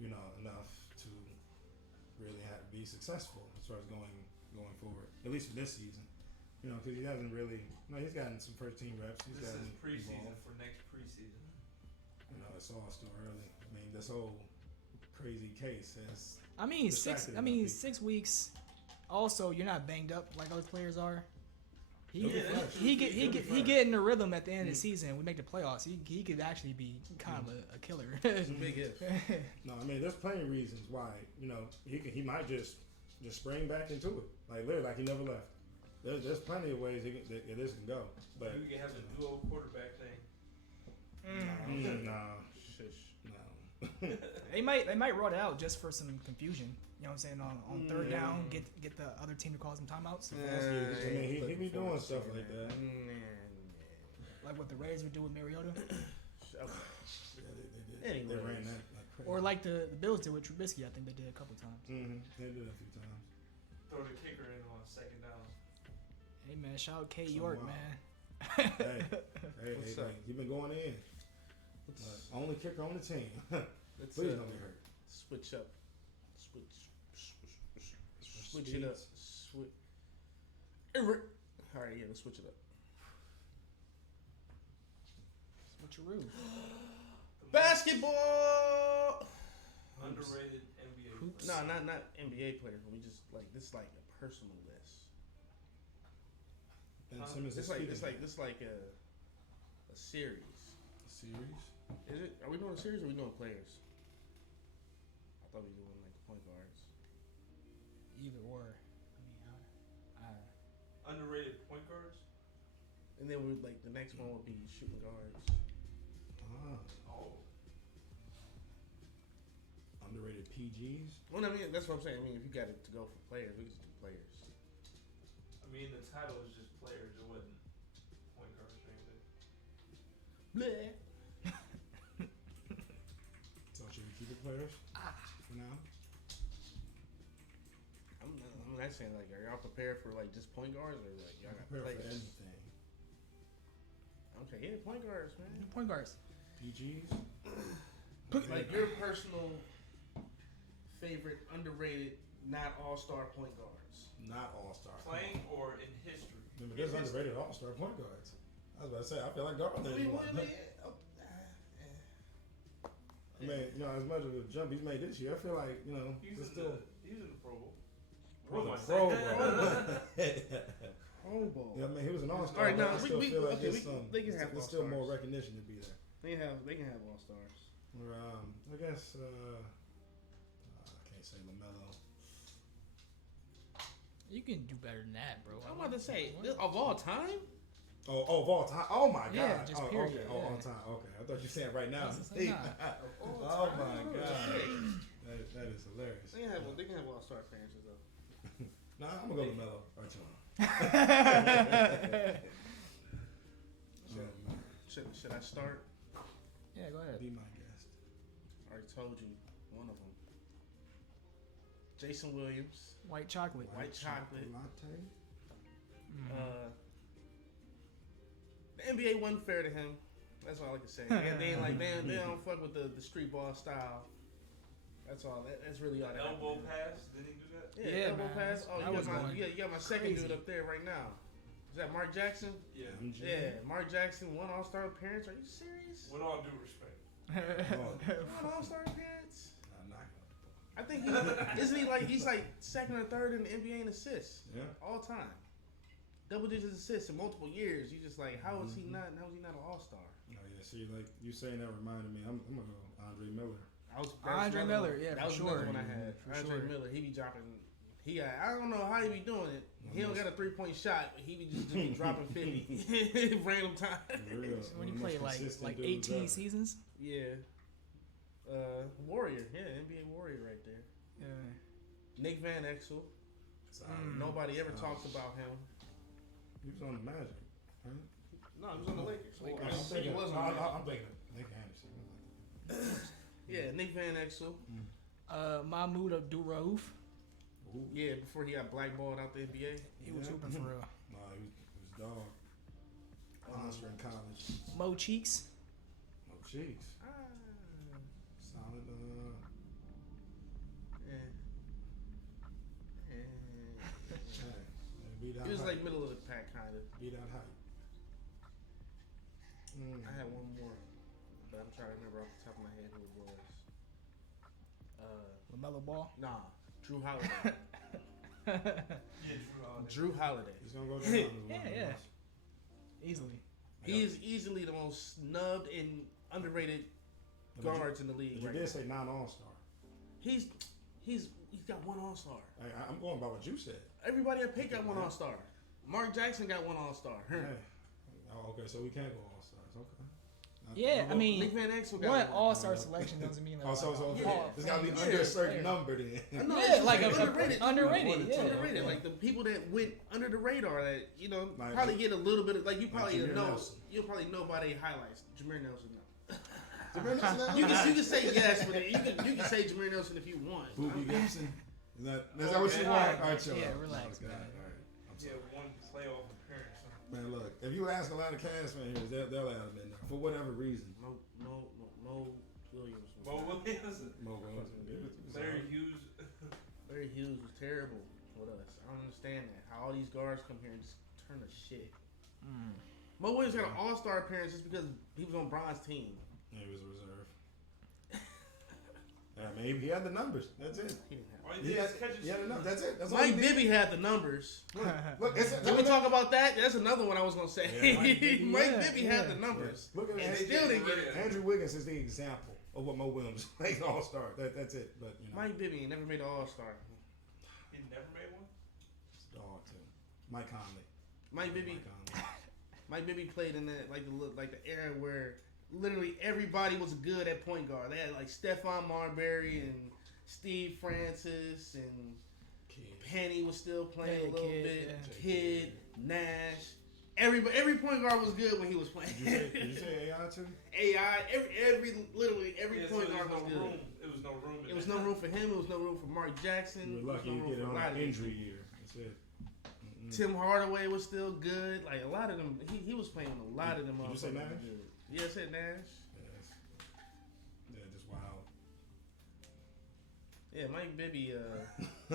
Enough to really be successful as far as going forward. At least for this season. Because he hasn't really. He's gotten some first team reps. This is preseason for next preseason. It's all still early. I mean, this whole crazy case has. 6 weeks. Also, you're not banged up like other players are. He get in the rhythm at the end of the season. We make the playoffs. He could actually be kind of a killer. It's a big if. No, I mean, there's plenty of reasons why. He might just spring back into it. Like literally, like he never left. There's plenty of ways that this can go. But we can have the dual quarterback thing. No. They might roll it out just for some confusion. You know what I'm saying? On third down, get the other team to call some timeouts. I mean, he be doing stuff like that. Like what the Raiders would do with Mariota. They ran that like crazy. Or like the Bills did with Trubisky. I think they did a couple times. They did it a few times. Throw the kicker in on 2nd down. Hey man, shout out K York, man. Hey, he been going in. Only kicker on the team. Please don't get hurt. Switch up. Switch it up. Alright, let's switch it up. Switcheroo. Basketball. Underrated NBA. Hoops. No, not NBA players. We just this is like a personal list. Ben Simmons It's like a series. A series? Is it? Are we doing a series or are we doing players? I thought we were doing like point guards. Either or. Underrated point guards. And then we the next one would be shooting guards. Oh. Underrated PGs. Well, I mean that's what I'm saying. I mean, if you got it to go for players, we just do players. I mean, the title is just players. It wasn't point guards or anything. Bleh. So should we keep it players for now? I'm not saying are y'all prepared for just point guards or y'all got Prepare players? for anything. Okay, yeah, point guards, man. Point guards. PGs. Your personal favorite underrated, not all-star point guards. Not all-star. Playing or in history? Remember, there's underrated all-star point guards. I was about to say, I feel like Garland is one. I mean, as much of a jump he's made this year, I feel like, he was in the Pro Bowl. Pro Bowl. Pro Bowl. Yeah, I mean, he was an all-star. All right, now I still feel like they can have there's all-stars. still more recognition to be there. They can have all-stars. Or, I guess, I can't say LaMelo. You can do better than that, bro. I'm about to say, of all time? Oh, of all time. Oh my God. Yeah, just period. Okay. Yeah. Oh, all time. Okay. I thought you were saying right now. Nah. Oh my God. That is hilarious. They can have all-star appearances though. Nah, I'm gonna go LaMelo. Right to Should I start? Yeah, go ahead. Be my guest. I already told you one of them. Jason Williams. White chocolate. White chocolate. Latte. The NBA wasn't fair to him. That's all I can say. They don't fuck with the street ball style. That's all. That's really all that. Elbow pass? Did he do that? Yeah, elbow man. pass. Oh, you got my second crazy. dude up there right now. Is that Mark Jackson? Yeah. MJ. Yeah, Mark Jackson, one All-Star appearance. Are you serious? With all due respect. One All-Star appearance? I'm not gonna. I think he's like second or third in the NBA in assists. Yeah. All time. Double digits assists in multiple years. You just how is he not an All-Star? Oh yeah, see, you saying that reminded me. I'm gonna go Andre Miller. Andre Miller, yeah, that for was sure. another one I had. For Andre sure. Miller, he be dropping I don't know how he be doing it. He don't got a 3-point shot. He be just be dropping 50 random time. When you play like 18 seasons. Yeah. Warrior. Yeah, NBA Warrior right there. Yeah. Nick Van Exel. Nobody ever talks about him. He was on the Magic, right? No, he was on the Lakers. I'm thinking Nick Anderson. Yeah, Nick Van Exel. Mahmoud Abdul-Rauf. Yeah, before he got blackballed out the NBA. He was hooping for real. No, he was dog. Monster in college. Mo Cheeks. No cheeks. Solid. He was like middle of the pack, kind of. Beat out height. I had one more, but I'm trying to remember off the top of my head who it was. LaMelo Ball. Nah, Drew Holiday. Drew Holiday. He's gonna go down. Yeah. Easily. He is easily the most snubbed and underrated guards in the league. You did say non-all-star. He's got one all-star. I'm going by what you said. Everybody at pick got one all-star. Mark Jackson got one all-star. Hey. Oh, okay, so we can't go all-stars. Okay. Yeah, I mean, Nick Van Exel got one all-star selection doesn't mean that. It's got to be under a certain number then. Yeah, like underrated. Underrated. Like the people that went under the radar that, like, probably get a little bit of, like, you probably like know. Nelson. You'll probably know by their highlights. Jameer Nelson, no. Jameer Nelson? You can say yes, but you can say Jameer Nelson if you want. Boobie Gibson. Is that what you want? All right, chill. Yeah, relax, man. Yeah, one playoff appearance. Man, look, if you ask a lot of Cavs fans here, they'll have been there for whatever reason. Mo Williams. Mo Williams. Larry Hughes. Larry Hughes was terrible with us. I don't understand that. How all these guards come here and just turn to shit. Mo Williams got an all-star appearance just because he was on Bron's team. Yeah, he was a reserve. Maybe he had the numbers. That's it. He didn't have. He had the numbers. That's it. That's Mike Bibby had the numbers. Look, Can we talk about that? That's another one I was gonna say. Yeah, Mike Bibby had the numbers. Look at and still didn't get it. Andrew Wiggins is the example of what Mo Williams made all-star. That's it. But Mike Bibby never made an all-star. He never made one. It's dog too. Mike Conley. Mike Bibby played in that like the era where literally everybody was good at point guard. They had like Stephon Marbury and Steve Francis and Penny was still playing a little bit. Yeah. Kid, Nash. Every point guard was good when he was playing. Did you say AI too? AI. Literally every point guard was good. It was no room. It was no room for him. It was no room for Mark Jackson. You were lucky you get on an injury year. That's it. Tim Hardaway was still good. Like a lot of them, he was playing a lot of them. Did you say Nash? Good. Yeah, I said Nash. Yeah, just wild. Yeah, Mike Bibby,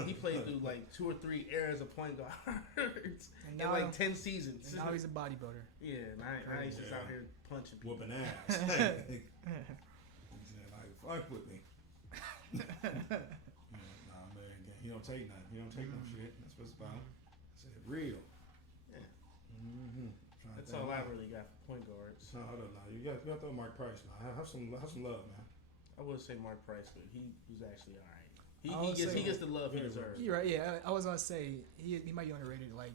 he played through like 2 or 3 eras of point guards in like 10 seasons. And now he's a bodybuilder. Yeah, now he's just out here punching people. Whooping ass. He said, like, fuck with me. Nah, man, he don't take nothing. He don't take no shit. That's what it's about. I said, real. Yeah. That's all all I really got for point guards. No, I don't know. You got to throw Mark Price now. Have some love, man. I would say Mark Price, but he was actually all right. He gets the love he deserves. You're right. Yeah, I was gonna say he might be underrated, like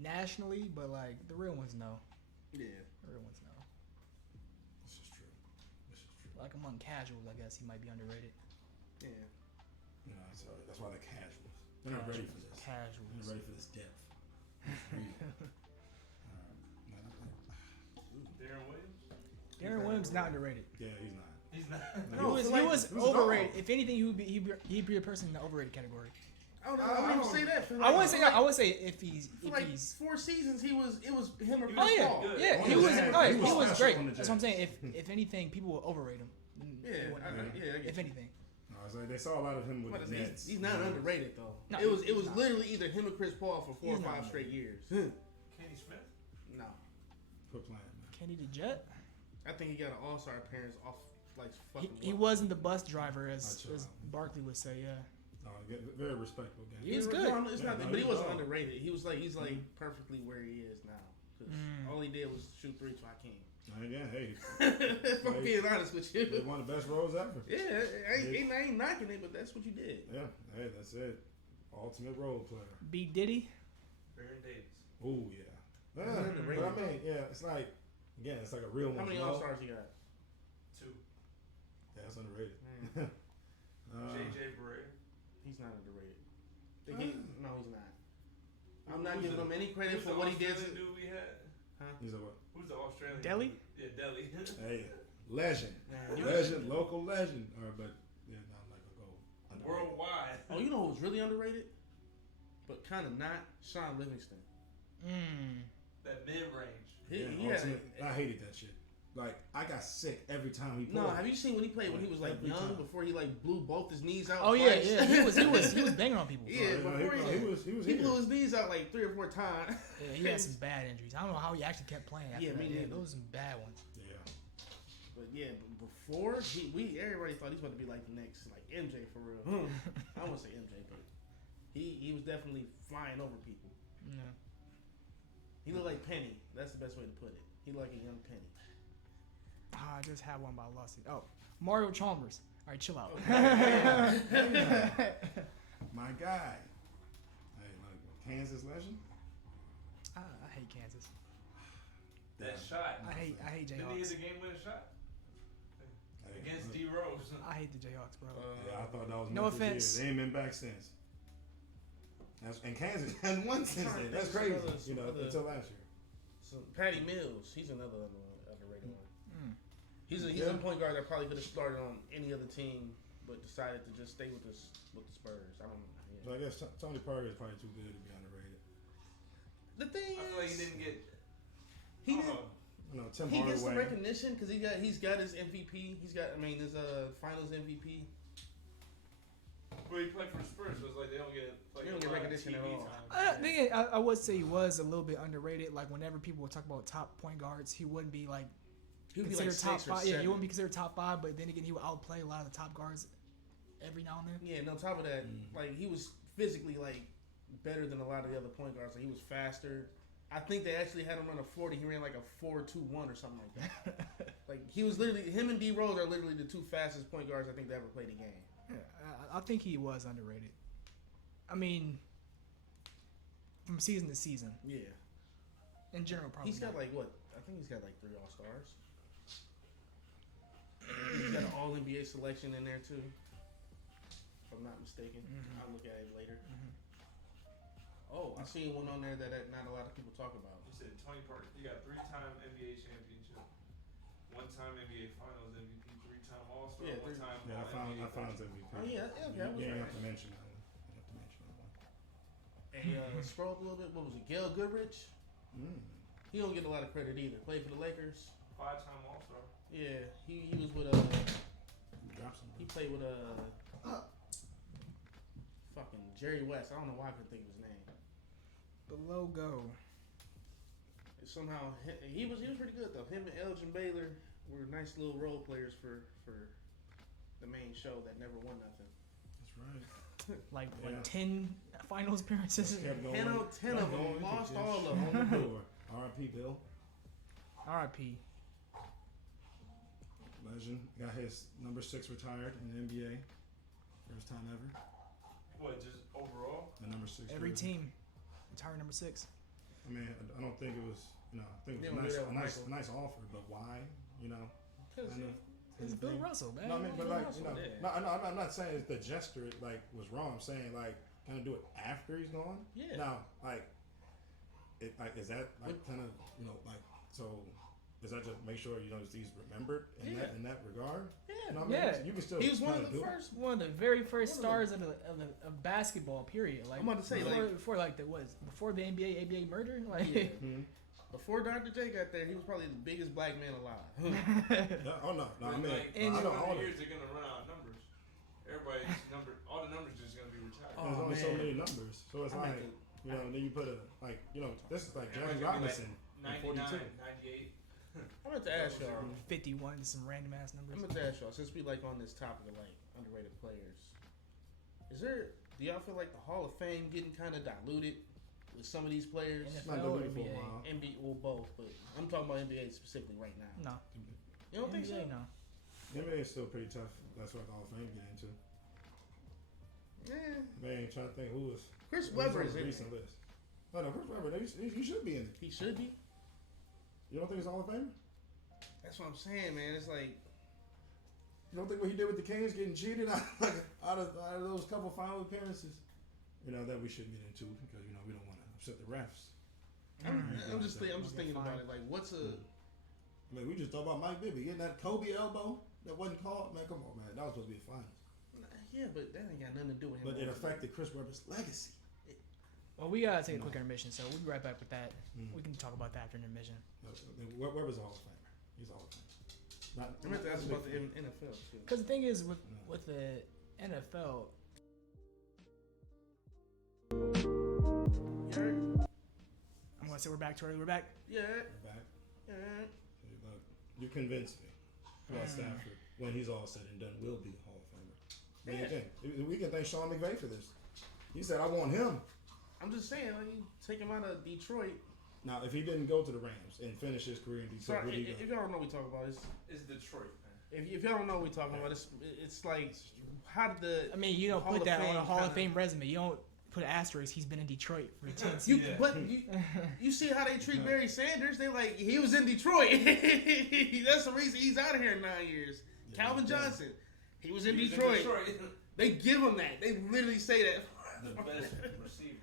nationally, but like the real ones know. Yeah, the real ones know. This is true. Like among casuals, I guess he might be underrated. Yeah. That's why they're casuals. They're not ready for this. Casuals. They're ready for this depth. Darren Williams not underrated. Yeah, he's not. He's not. No, he was overrated. If anything, he'd be a person in the overrated category. I wouldn't even say that. I wouldn't say that. I would say if he's 4 seasons, it was him or Chris Paul. Paul. Yeah, he was great. That's what I'm saying. If anything, people will overrate him. If anything. No, it's like they saw a lot of him with the Nets. He's not underrated though. No, it was literally either him or Chris Paul for 4 or 5 straight years. Kenny Smith? No. Quit playing, man. Kenny the Jet? I think he got an all-star appearance off like fucking. He wasn't the bus driver as Barkley would say. Yeah. No, very respectable game. He was good. But he wasn't underrated. He's like perfectly where he is now. Because all he did was shoot 3 to Hakeem. Again, hey, if I'm being honest with you. One of the best roles ever. Yeah, I ain't knocking it, but that's what you did. Yeah, hey, that's it. Ultimate role player. B. Diddy. Baron Davis. Oh yeah. But I mean, yeah, it's like again, it's like a real one. How many All-Stars you got? 2. Yeah, that's underrated. JJ Barea. He's not underrated. No, he's not. I'm not giving him any credit for what he did. Dude we had? Huh? He's a what? Who's the Australian? Delhi? Yeah, Delhi. Hey, legend. Legend, local legend. But yeah, no, I'm not gonna go underrated. Worldwide. Oh, you know who's really underrated? But kind of not? Sean Livingston. That mid-range. I hated that shit. Like, I got sick every time he played. No, have you seen when he played when he was like young before he like blew both his knees out? Oh twice? yeah. He was banging on people. Yeah, before he blew his knees out like 3 or 4 times. Yeah, he had some bad injuries. I don't know how he actually kept playing. After that. Those were some bad ones. Yeah. But yeah, before everybody thought he's about to be like the next like MJ for real. I won't say MJ, but he was definitely flying over people. Yeah. He looked like Penny. That's the best way to put it. He looked like a young Penny. I just had one, but I lost it. Oh, Mario Chalmers. All right, chill out. My guy. Hey, like Kansas legend. I hate Kansas. That shot. I hate Didn't he hit Jayhawks. the game-winning shot? Against D Rose. I hate the Jayhawks, bro. Yeah, I thought that was no offense. They ain't been back since. And Kansas hadn't won since then. That's crazy. Until last year. So Patty Mills, he's another underrated one. He's a point guard that probably could have started on any other team, but decided to just stay with the Spurs. I don't know. Yeah. So I guess Tony Parker is probably too good to be underrated. The thing I feel like he didn't get. He didn't. No, Tim he Hardaway. gets the recognition because he's got his MVP. He's got his Finals MVP. Well, he played for Spurs, so it's like they don't get recognition at all. I would say he was a little bit underrated. Like whenever people would talk about top point guards, he wouldn't be like considered top 5. Yeah, he wouldn't be considered top 5. But then again, he would outplay a lot of the top guards every now and then. Yeah, and on top of that, like he was physically like better than a lot of the other point guards. Like he was faster. I think they actually had him run a 40. He ran like a 4.21 or something like that. Like he was literally him and D Rose are literally the 2 fastest point guards I think to ever play the game. Yeah, I think he was underrated. I mean, from season to season. Yeah. In general, probably. He's got like what? I think he's got like 3 All-Stars. He's got an All-NBA selection in there too. If I'm not mistaken. I'll look at it later. Oh, I seen one on there that not a lot of people talk about. You said Tony Parker. You got 3-time NBA championship, 1-time NBA Finals MVP, 3-time All-Star, 1-time I found MVP. Oh yeah, okay. You have to mention that one. Hey, scroll up a little bit. What was it? Gail Goodrich. He don't get a lot of credit either. Played for the Lakers. 5-time All-Star. Yeah, he was with he played with fucking Jerry West. I don't know why I couldn't think of his name. The logo. Somehow he was pretty good though. Him and Elgin Baylor were nice little role players for the main show that never won nothing. That's right. Like 10 finals appearances. 10 of them. Lost all of them. R.I.P. Bill. R.I.P. Legend. Got his number 6 retired in the NBA. First time ever. What, just overall? The number 6. Every team. Retire number 6. I mean, I don't think it was. I think it was a nice offer, but why? It's Bill Russell, man. No, I mean, but like, I'm not saying the gesture like was wrong. I'm saying like, kind of do it after he's gone. Yeah. Now, is that like kind of so? Does that just make sure he's remembered in that regard? Yeah, I mean, you can still. He was one of the very first stars of basketball. Period. Like I'm about to say before before the NBA ABA merger. Like before Dr. J got there, he was probably the biggest black man alive. Oh no, I mean, in 20 years they're gonna run out of numbers. Everybody's all the numbers just gonna be retired. There's only so many numbers, so it's like then you put this is like James Robinson. 99, 98. I'm going to ask y'all. 51, some random ass numbers. I'm going to ask y'all, since we on this topic of underrated players, do y'all feel like the Hall of Fame getting kind of diluted? with some of these players. Not NFL gonna or do it for a NBA? while. NBA, well, both, but I'm talking about NBA specifically right now. No. You don't think so? NBA, no. NBA is still pretty tough. That's what the Hall of Fame get into. Yeah. Man, trying to think who was. Chris who's Webber on is the in recent there. list. No, Chris Webber. He should be in it. He should be. You don't think he's Hall of Fame? That's what I'm saying, man. It's like, You don't think what he did with the Kings, getting cheated out of those couple final appearances, that we shouldn't get into because we don't want to upset the refs. I'm just thinking about it. Like, what's a? I mean, we just talked about Mike Bibby getting that Kobe elbow that wasn't called. Man, come on, man, that was supposed to be a final. Yeah, but that ain't got nothing to do with him. But it affected Chris Webber's legacy. Well, we gotta take a quick intermission, so we'll be right back with that. Mm. We can talk about that after intermission. Webber's a Hall of Famer. He's a Hall of Famer. I meant to ask about the NFL too. Because the thing is, with the NFL, I'm gonna say we're back, Tori. We're back. Yeah. We're back. Yeah. Hey, look, you convinced me about Stafford. When he's all said and done, will be a Hall of Famer. What do you think? We can thank Sean McVay for this. He said, "I want him." I'm just saying, like, you take him out of Detroit. Now, if he didn't go to the Rams and finish his career in Detroit, Sorry, would he go? if y'all don't know what we talk about, It's Detroit, man. if y'all don't know what we talking about, it's like, how did the I mean, you don't Hall put of that on a Fame Hall of kinda- Fame resume. You don't put an asterisk. He's been in Detroit for 10 you, seasons. Yeah. but you see how they treat Barry Sanders? They like, he was in Detroit. That's the reason he's out of here in 9 years. Yeah, Calvin yeah. Johnson, he was in He was Detroit. They give him that. They literally say that. The best receiver.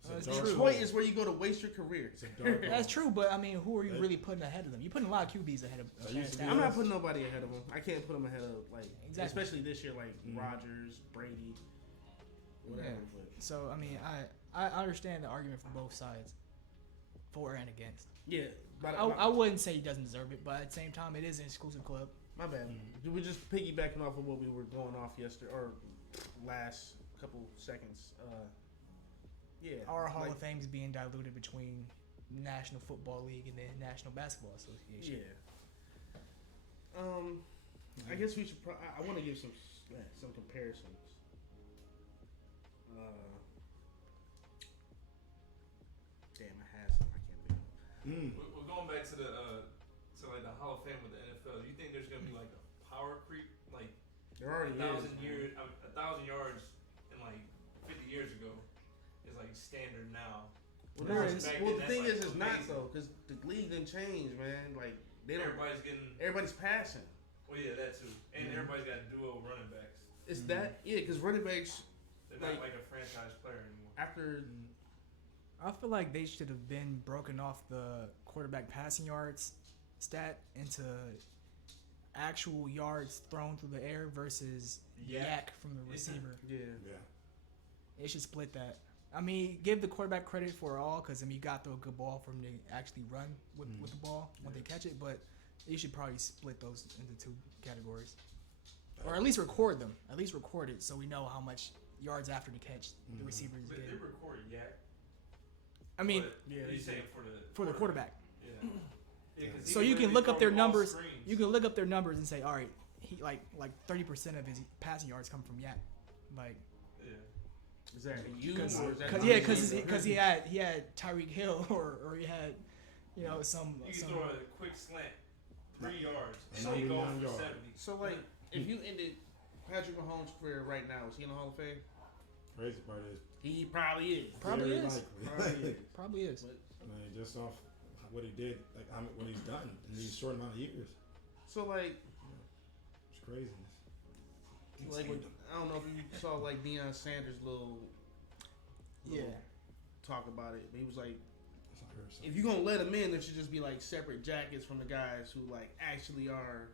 It's a That's dark true. Detroit hole. is where you go to waste your career. It's a dark hole. That's true, but I mean, who are you really putting ahead of them? You're putting a lot of QBs ahead of. I used to be I'm Yeah. not putting nobody ahead of him. I can't put him ahead of, like, Exactly. especially this year, like Rodgers, Brady, whatever. Yeah. But So I mean, I understand the argument from both sides, for and against. yeah, but I wouldn't say he doesn't deserve it, but at the same time, it is an exclusive club. my bad. We're just piggybacking off of what we were going off yesterday or last couple seconds. Yeah, Our Hall like, of Fame is being diluted between National Football League and the National Basketball Association. Yeah. I guess we should. I want to give some comparisons. Damn, I had some. I can't think. We're going back to the Hall of Fame with the NFL. Do you think there's gonna be like a power creep, like There already 1,000 is. years, 1,000 yards in like 50 years ago is like standard now? Well, There there is. is. Back Well, then, the thing that's, is, like, it's not amazing. though, because the league didn't change, man. Like they don't. Everybody's Passing. well, yeah, that too, and everybody's got duo running backs. It's that because running backs They're Like- not like a franchise player anymore. after I feel like they should have been broken off the quarterback passing yards stat into actual yards thrown through the air versus yak from the receiver. yeah. Yeah. They should split that. I mean, give the quarterback credit for it all because I mean you got to throw a good ball for him to actually run with the ball when they catch it, but you should probably split those into two categories, or at least record them. At least record it so we know how much yards after the catch the receiver is But they getting. record Yak. I mean, But yeah, you they saying do. for the quarterback. Yeah. Yeah, 'cause he So you can literally look up throw their all numbers. screens. You can look up their numbers and say, all right, he like 30% of his passing yards come from yak, like Yeah. Is that you because or is that because he had Tyreek Hill or he had some You can throw a quick slant, 3 yards, and 99 they go for yards. 70. So like if you ended Patrick Mahomes' career right now, is he in the Hall of Fame? Crazy part is He probably is. Probably very is. likely. Probably is. probably is. But I mean, just off what he did, like what he's done in these short amount of years, so like it's craziness. I don't know if you saw like Deion Sanders' little talk about it, but he was like, That's not her, so. if you're gonna let them in, it should just be like separate jackets from the guys who like actually are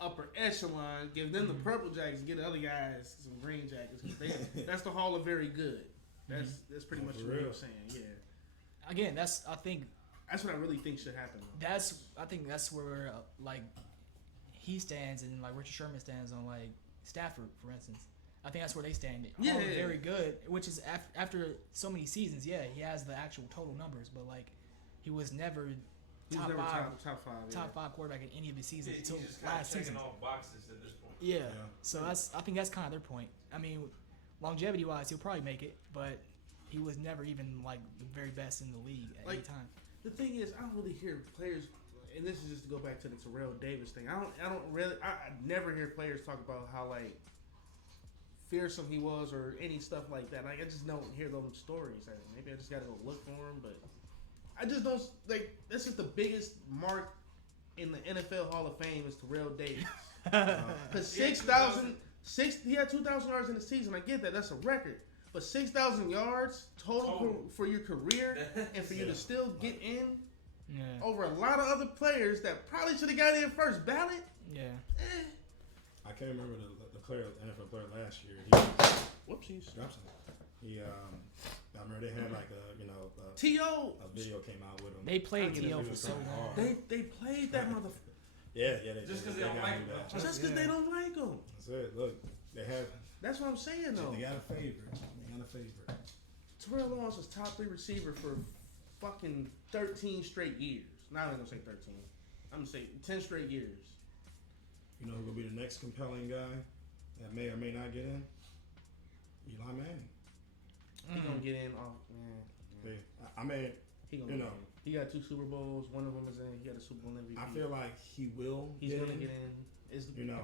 upper echelon. Give them the purple jackets, and get the other guys some green jackets. 'Cause that's the Hall of Very Good. That's pretty much For what he real. was saying. Yeah, Again, I think that's what I really think should happen. Though. that's where like he stands and like Richard Sherman stands on like Stafford, for instance. I think that's where they stand. Yeah. All very good, which is after so many seasons. Yeah, he has the actual total numbers, but like he was never He was top never five, top five. Yeah. top five quarterback in any of his Yeah, seasons he's until just kind of last checking season. off boxes at this point. Yeah. Yeah. So I think that's kind of their point. I mean, longevity wise, he'll probably make it, but he was never even like the very best in the league at any time. The thing is, I don't really hear players, and this is just to go back to the Terrell Davis thing. I never hear players talk about how like fearsome he was or any stuff like that. Like I just don't hear those stories. Maybe I just gotta go look for him, but I just don't like. This is the biggest mark in the NFL Hall of Fame is Terrell Davis. Because 6,000, he had 2,000 yards in the season. I get that. That's a record. But 6,000 yards total for your career and for you to still get in over a lot of other players that probably should have got in first ballot. Yeah. I can't remember the player, the NFL player last year. Whoopsies. He, I remember they had like T.O. a video came out with him. They played T.O. for so long. They played that motherfucker. Yeah, just because they don't like him. Just because they don't like him. That's it. Look, they have. That's what I'm saying though. They got a favorite. Terrell Owens was top 3 receiver for fucking 13 straight years. Now I'm gonna say 13. I'm gonna say 10 straight years. You know who will be the next compelling guy that may or may not get in? Eli Manning. He gonna get in off. I mean, he gonna. He got 2 Super Bowls. One of them is in. He got a Super Bowl MVP. I feel like he will. He's gonna get in.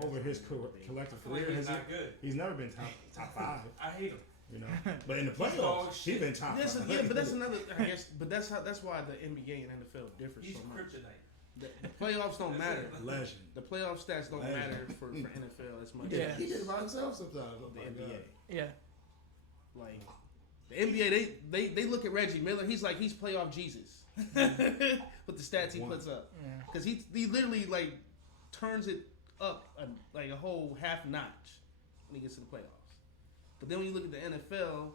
Over his collective career, he's not good. He's never been top 5. I hate him. But in the playoffs, he's been top 5. Yeah, but that's another. I guess, but that's why the NBA and NFL differ so much. Kryptonite. The playoffs don't matter. Legend. The playoff stats don't matter for NFL as much. Yeah, he did it by himself sometimes. The NBA. Yeah. Like the NBA, they look at Reggie Miller. He's like he's playoff Jesus with the stats he puts up. Because he literally like turns it up like a whole half notch when he gets to the playoffs. But then when you look at the NFL,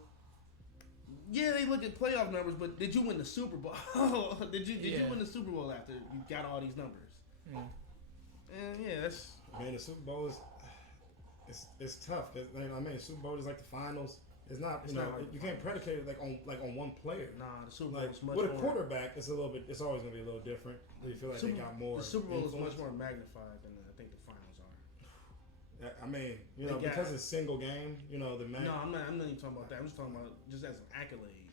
yeah, they look at playoff numbers. But did you win the Super Bowl? did you win the Super Bowl after you got all these numbers? Yeah. And that's. Man, the Super Bowl it's tough. The Super Bowl is like the finals. It's not. You can't predicate it like on one player. Nah, the Super Bowl is much with more. A quarterback, it's a little bit. It's always gonna be a little different. You feel like they got more. The Super Bowl influence. is much more magnified than I think the finals are. I mean, because it's single game. No, I'm not even talking about that. I'm just talking about just as an accolade.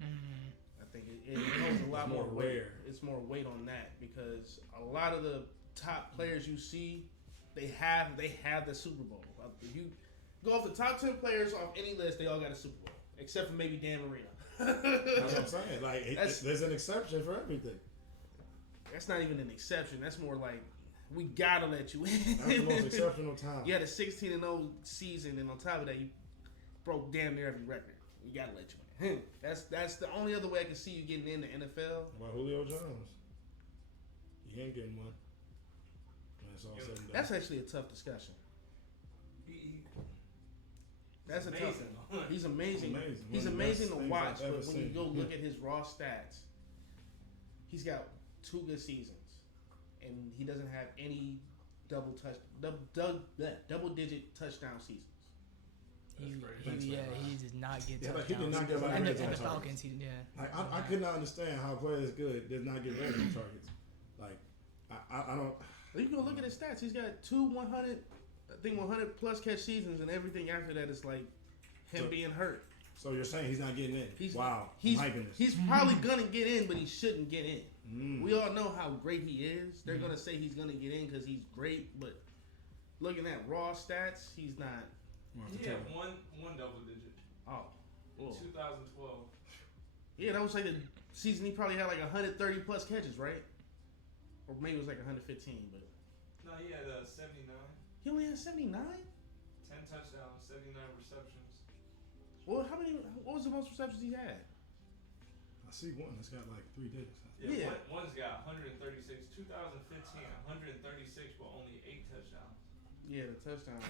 Mm-hmm. I think it holds a lot more weight. rare. It's more weight on that because a lot of the top players you see, they have the Super Bowl. If you go off the top 10 players off any list, they all got a Super Bowl, except for maybe Dan Marino. That's what I'm saying. Like, there's an exception for everything. That's not even an exception. That's more like we gotta let you in. That's the most exceptional time. You had a 16-0 season, and on top of that, you broke damn near every record. We gotta let you in. That's the only other way I can see you getting in the NFL. About Julio Jones, he ain't getting one. That's all said and done. That's actually a tough discussion. That's a tough one. He's amazing. He's amazing to watch, but when you go look at his raw stats, he's got 2 good seasons, and he doesn't have any double-digit touchdown seasons. He did not get touchdowns. He did not get and the Falcons. Falcons, I could not understand how a player is good did not get red zone targets. Like, I don't. You can go look at his stats. He's got 2 100 plus catch seasons, and everything after that is like him being hurt. So you're saying he's not getting in? He's He's probably gonna get in, but he shouldn't get in. We all know how great he is. They're gonna say he's gonna get in because he's great, but looking at raw stats, he's not. He had one double digit. Oh, in 2012. Yeah, that was like the season he probably had like 130 plus catches, right? Or maybe it was like 115, but. No, he had 79. He only had 79? 10 touchdowns, 79 receptions. Well, what was the most receptions he had? I see one that's got like 3 digits. Yeah. One's got 136. 2015, 136, but only 8 touchdowns. Yeah, the touchdowns.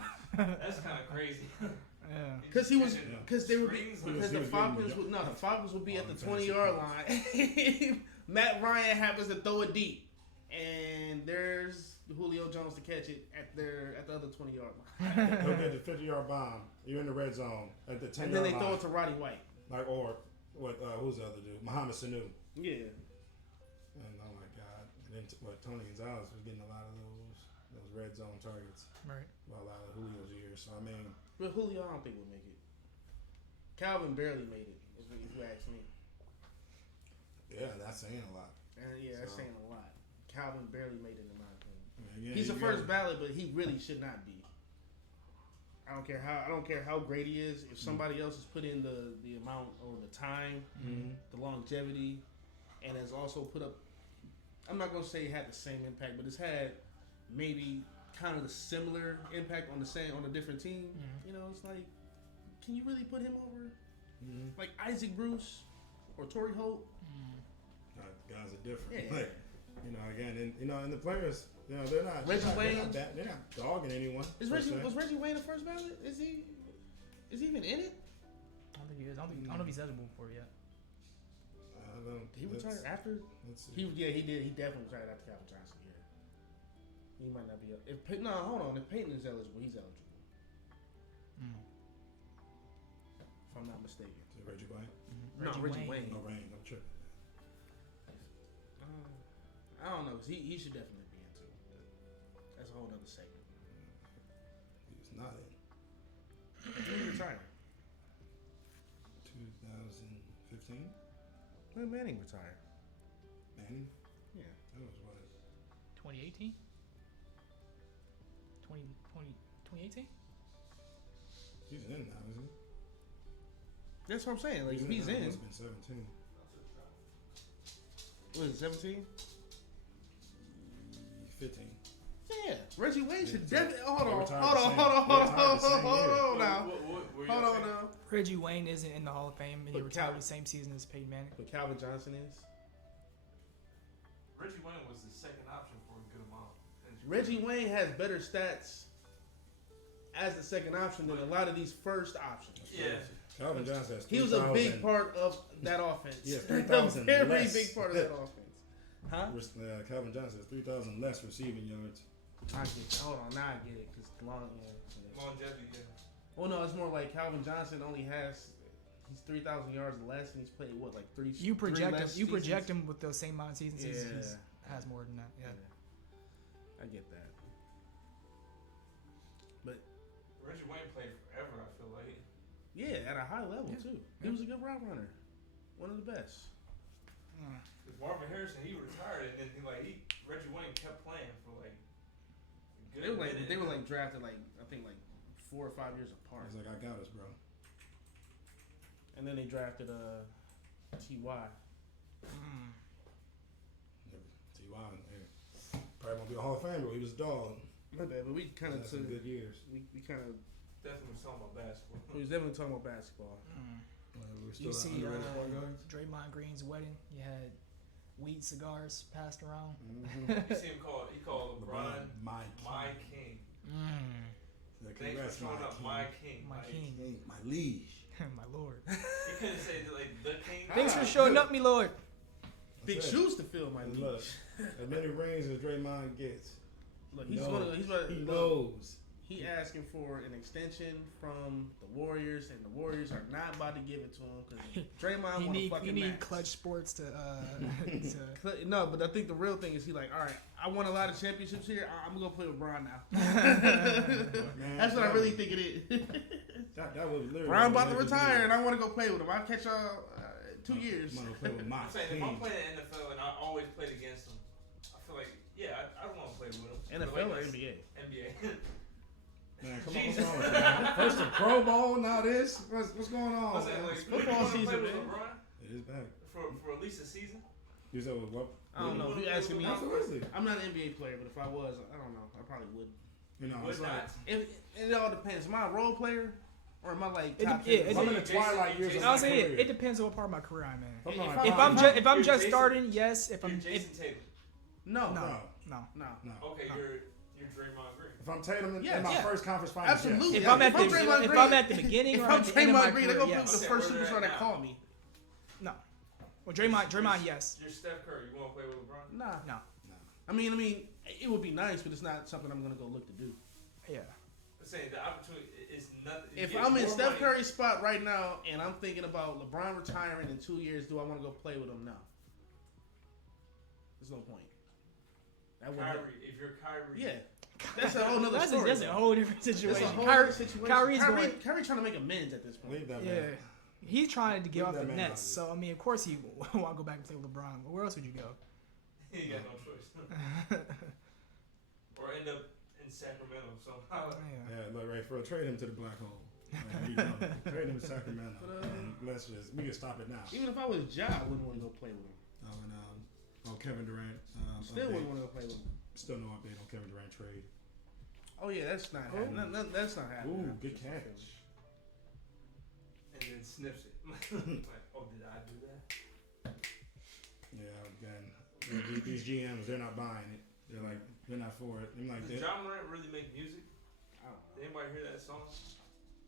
That's kind of crazy. Yeah. Because the Falcons would be at the 20-yard line. Matt Ryan happens to throw it deep, and there's Julio Jones to catch it at the other 20-yard line. They'll get the 50-yard bomb. You're in the red zone at the 10-yard line. And then they throw it to Roddy White. Who's the other dude? Mohamed Sanu. Yeah. And oh my God. And then Tony Gonzalez was getting a lot of those red zone targets. Right. Well, a lot of Julio's years. So I mean. But Julio, I don't think will make it. Calvin barely made it, if you ask me. Yeah, that's saying a lot. And that's saying a lot. Calvin barely made it, in my opinion. Yeah, He's a first ballot, but he really should not be. I don't care how great he is. If somebody else has put in the amount or the time, the longevity, and has also put up, I'm not gonna say it had the same impact, but it's had maybe kind of the similar impact on a different team. You know, it's like, can you really put him over like Isaac Bruce or Torrey Holt? Guys are different. Yeah. Like, you know, again, and the players, you know, they're not Wayne. they're not dogging anyone. Was Reggie Wayne the first ballot? Is he even in it? I don't think he is. I don't know if he's eligible for it yet. He retired after. He did. He definitely retired after Calvin Johnson. Yeah. He might not be. Hold on. If Peyton is eligible, he's eligible. If I'm not mistaken. Is it Reggie Wayne? No, Reggie Wayne. Oh, Wayne. I'm tripping. I don't know. 'Cause he should definitely be into it. That's a whole other segment. He was not in. When did he retire? 2015. When Manning retired? Manning? Yeah. That was what? 2018? 2018? He's in now, isn't he? That's what I'm saying. Like, if he's now, in. It must have been 17. What is it, 17? 15. Yeah. Reggie Wayne should definitely. Hold on now. Hold on now. Reggie Wayne isn't in the Hall of Fame, and he But retired the same season as Peyton Manning. But Calvin Johnson is. Reggie Wayne was the second option for a good amount. Reggie Wayne has better stats as the second option than a lot of these first options. Yeah. Calvin Johnson has 3,000. He was a big part of that offense. Yeah, a 3,000 very less. big part of that offense. Huh? Calvin Johnson has 3,000 less receiving yards. I get it. Hold on, now I get it. Cause Longevity, yeah. Well, no, it's more like Calvin Johnson only has. He's 3,000 yards less, and he's played what, like three. You project three him. less You seasons? project him with those same amount of seasons. Yeah. He has more than that. Yeah. I get that. But Reggie Wayne played forever, I feel like. yeah, at a high level too. He was a good route runner, one of the best. Because Marvin Harrison, he retired, and then Reggie Wayne kept playing for like. A good minute. They were like drafted I think 4 or 5 years apart. He's like, I got us, bro. And then they drafted T.Y. T.Y. Probably won't be a Hall of Fame, but he was a dog. My bad, but we kind of Some good years. We kind of. Definitely was talking about basketball. We was definitely talking about basketball. You see Draymond Green's wedding. You had weed cigars passed around. You see him he called LeBron my king. Yeah, Thanks congrats, for showing up, my king. My king. my liege. My lord. He couldn't say the king. Thanks for showing up, me lord. Big shoes to fill, my Look, leash. as many rings as Draymond gets. Look, he knows. He asking for an extension from the Warriors, and the Warriors are not about to give it to him because Draymond want a fucking You need max. Clutch Sports to No, but I think the real thing is he like, all right, I won a lot of championships here. I'm gonna play with Bron now. That's what I really think it is. That was literally. Bron about to retire, and I want to go play with him. I'll catch y'all 2 years. I'm gonna play with my I'm saying, if king. I'm playing in the NFL and I always played against him, I feel like, I don't want to play with him. NFL or NBA? NBA. Man, come on, what's wrong with you, man? First the Pro Bowl, now this. What's going on? I'm saying, like, football you season, play with man. LeBron It is back. for at least a season? You said what? I don't know. If you asking me, Absolutely. I'm not an NBA player, but if I was, I don't know. I probably would. You know, Would it's like not. It all depends. Am I a role player or am I like It top de- yeah, 50? it I'm in de- the twilight years of I'll my say career. it depends on what part of my career I'm in. I'm If not I- like if If I'm You're just Jason- starting, yes. If You're I'm Jason Tatum. No. no. No. Okay, No. you're Draymond Green. If I'm Tatum in Yeah, my yeah. first conference finals, Absolutely. If Yeah, I'm at if I'm Draymond Green- I'm at the beginning If or I'm at the end of my Draymond Green, they're career, gonna put yes. the first Okay, where superstar they're that at call me. No. Well, Draymond, yes. You're Steph Curry. You want to play with LeBron? Nah. No. I mean, it would be nice, but it's not something I'm gonna go look to do. Yeah. I'm saying the opportunity is nothing. If Yeah, I'm in more Steph money. Curry's spot right now and I'm thinking about LeBron retiring in 2 years, do I want to go play with him now? There's no point. That would Kyrie, if you're Kyrie, yeah. That's a whole nother story. That's a whole different situation. That's a whole Kyrie- other situation. Kyrie's Kyrie going- trying to make amends at this point. Leave that Yeah. man. He's trying to get off the man Nets, out so I mean, of course he want to go back and play with LeBron. But where else would you go? He got no choice. Or end up in Sacramento somehow. Yeah, look, right, for trade him to the black hole. Like, trade him to Sacramento. And we can stop it now. Even if I was Ja, I wouldn't want to go play with him. Kevin Durant. Still wouldn't want to go play with him. Still no update on Kevin Durant trade. Oh yeah, that's not happening. That's not happening. Ooh, good catch. And then sniffs it. Like, oh, did I do that? Yeah, again, these GMs, they're not buying it. They're like, they're not for it. I'm like, Does John Morant really make music? I don't know. Did anybody hear that song?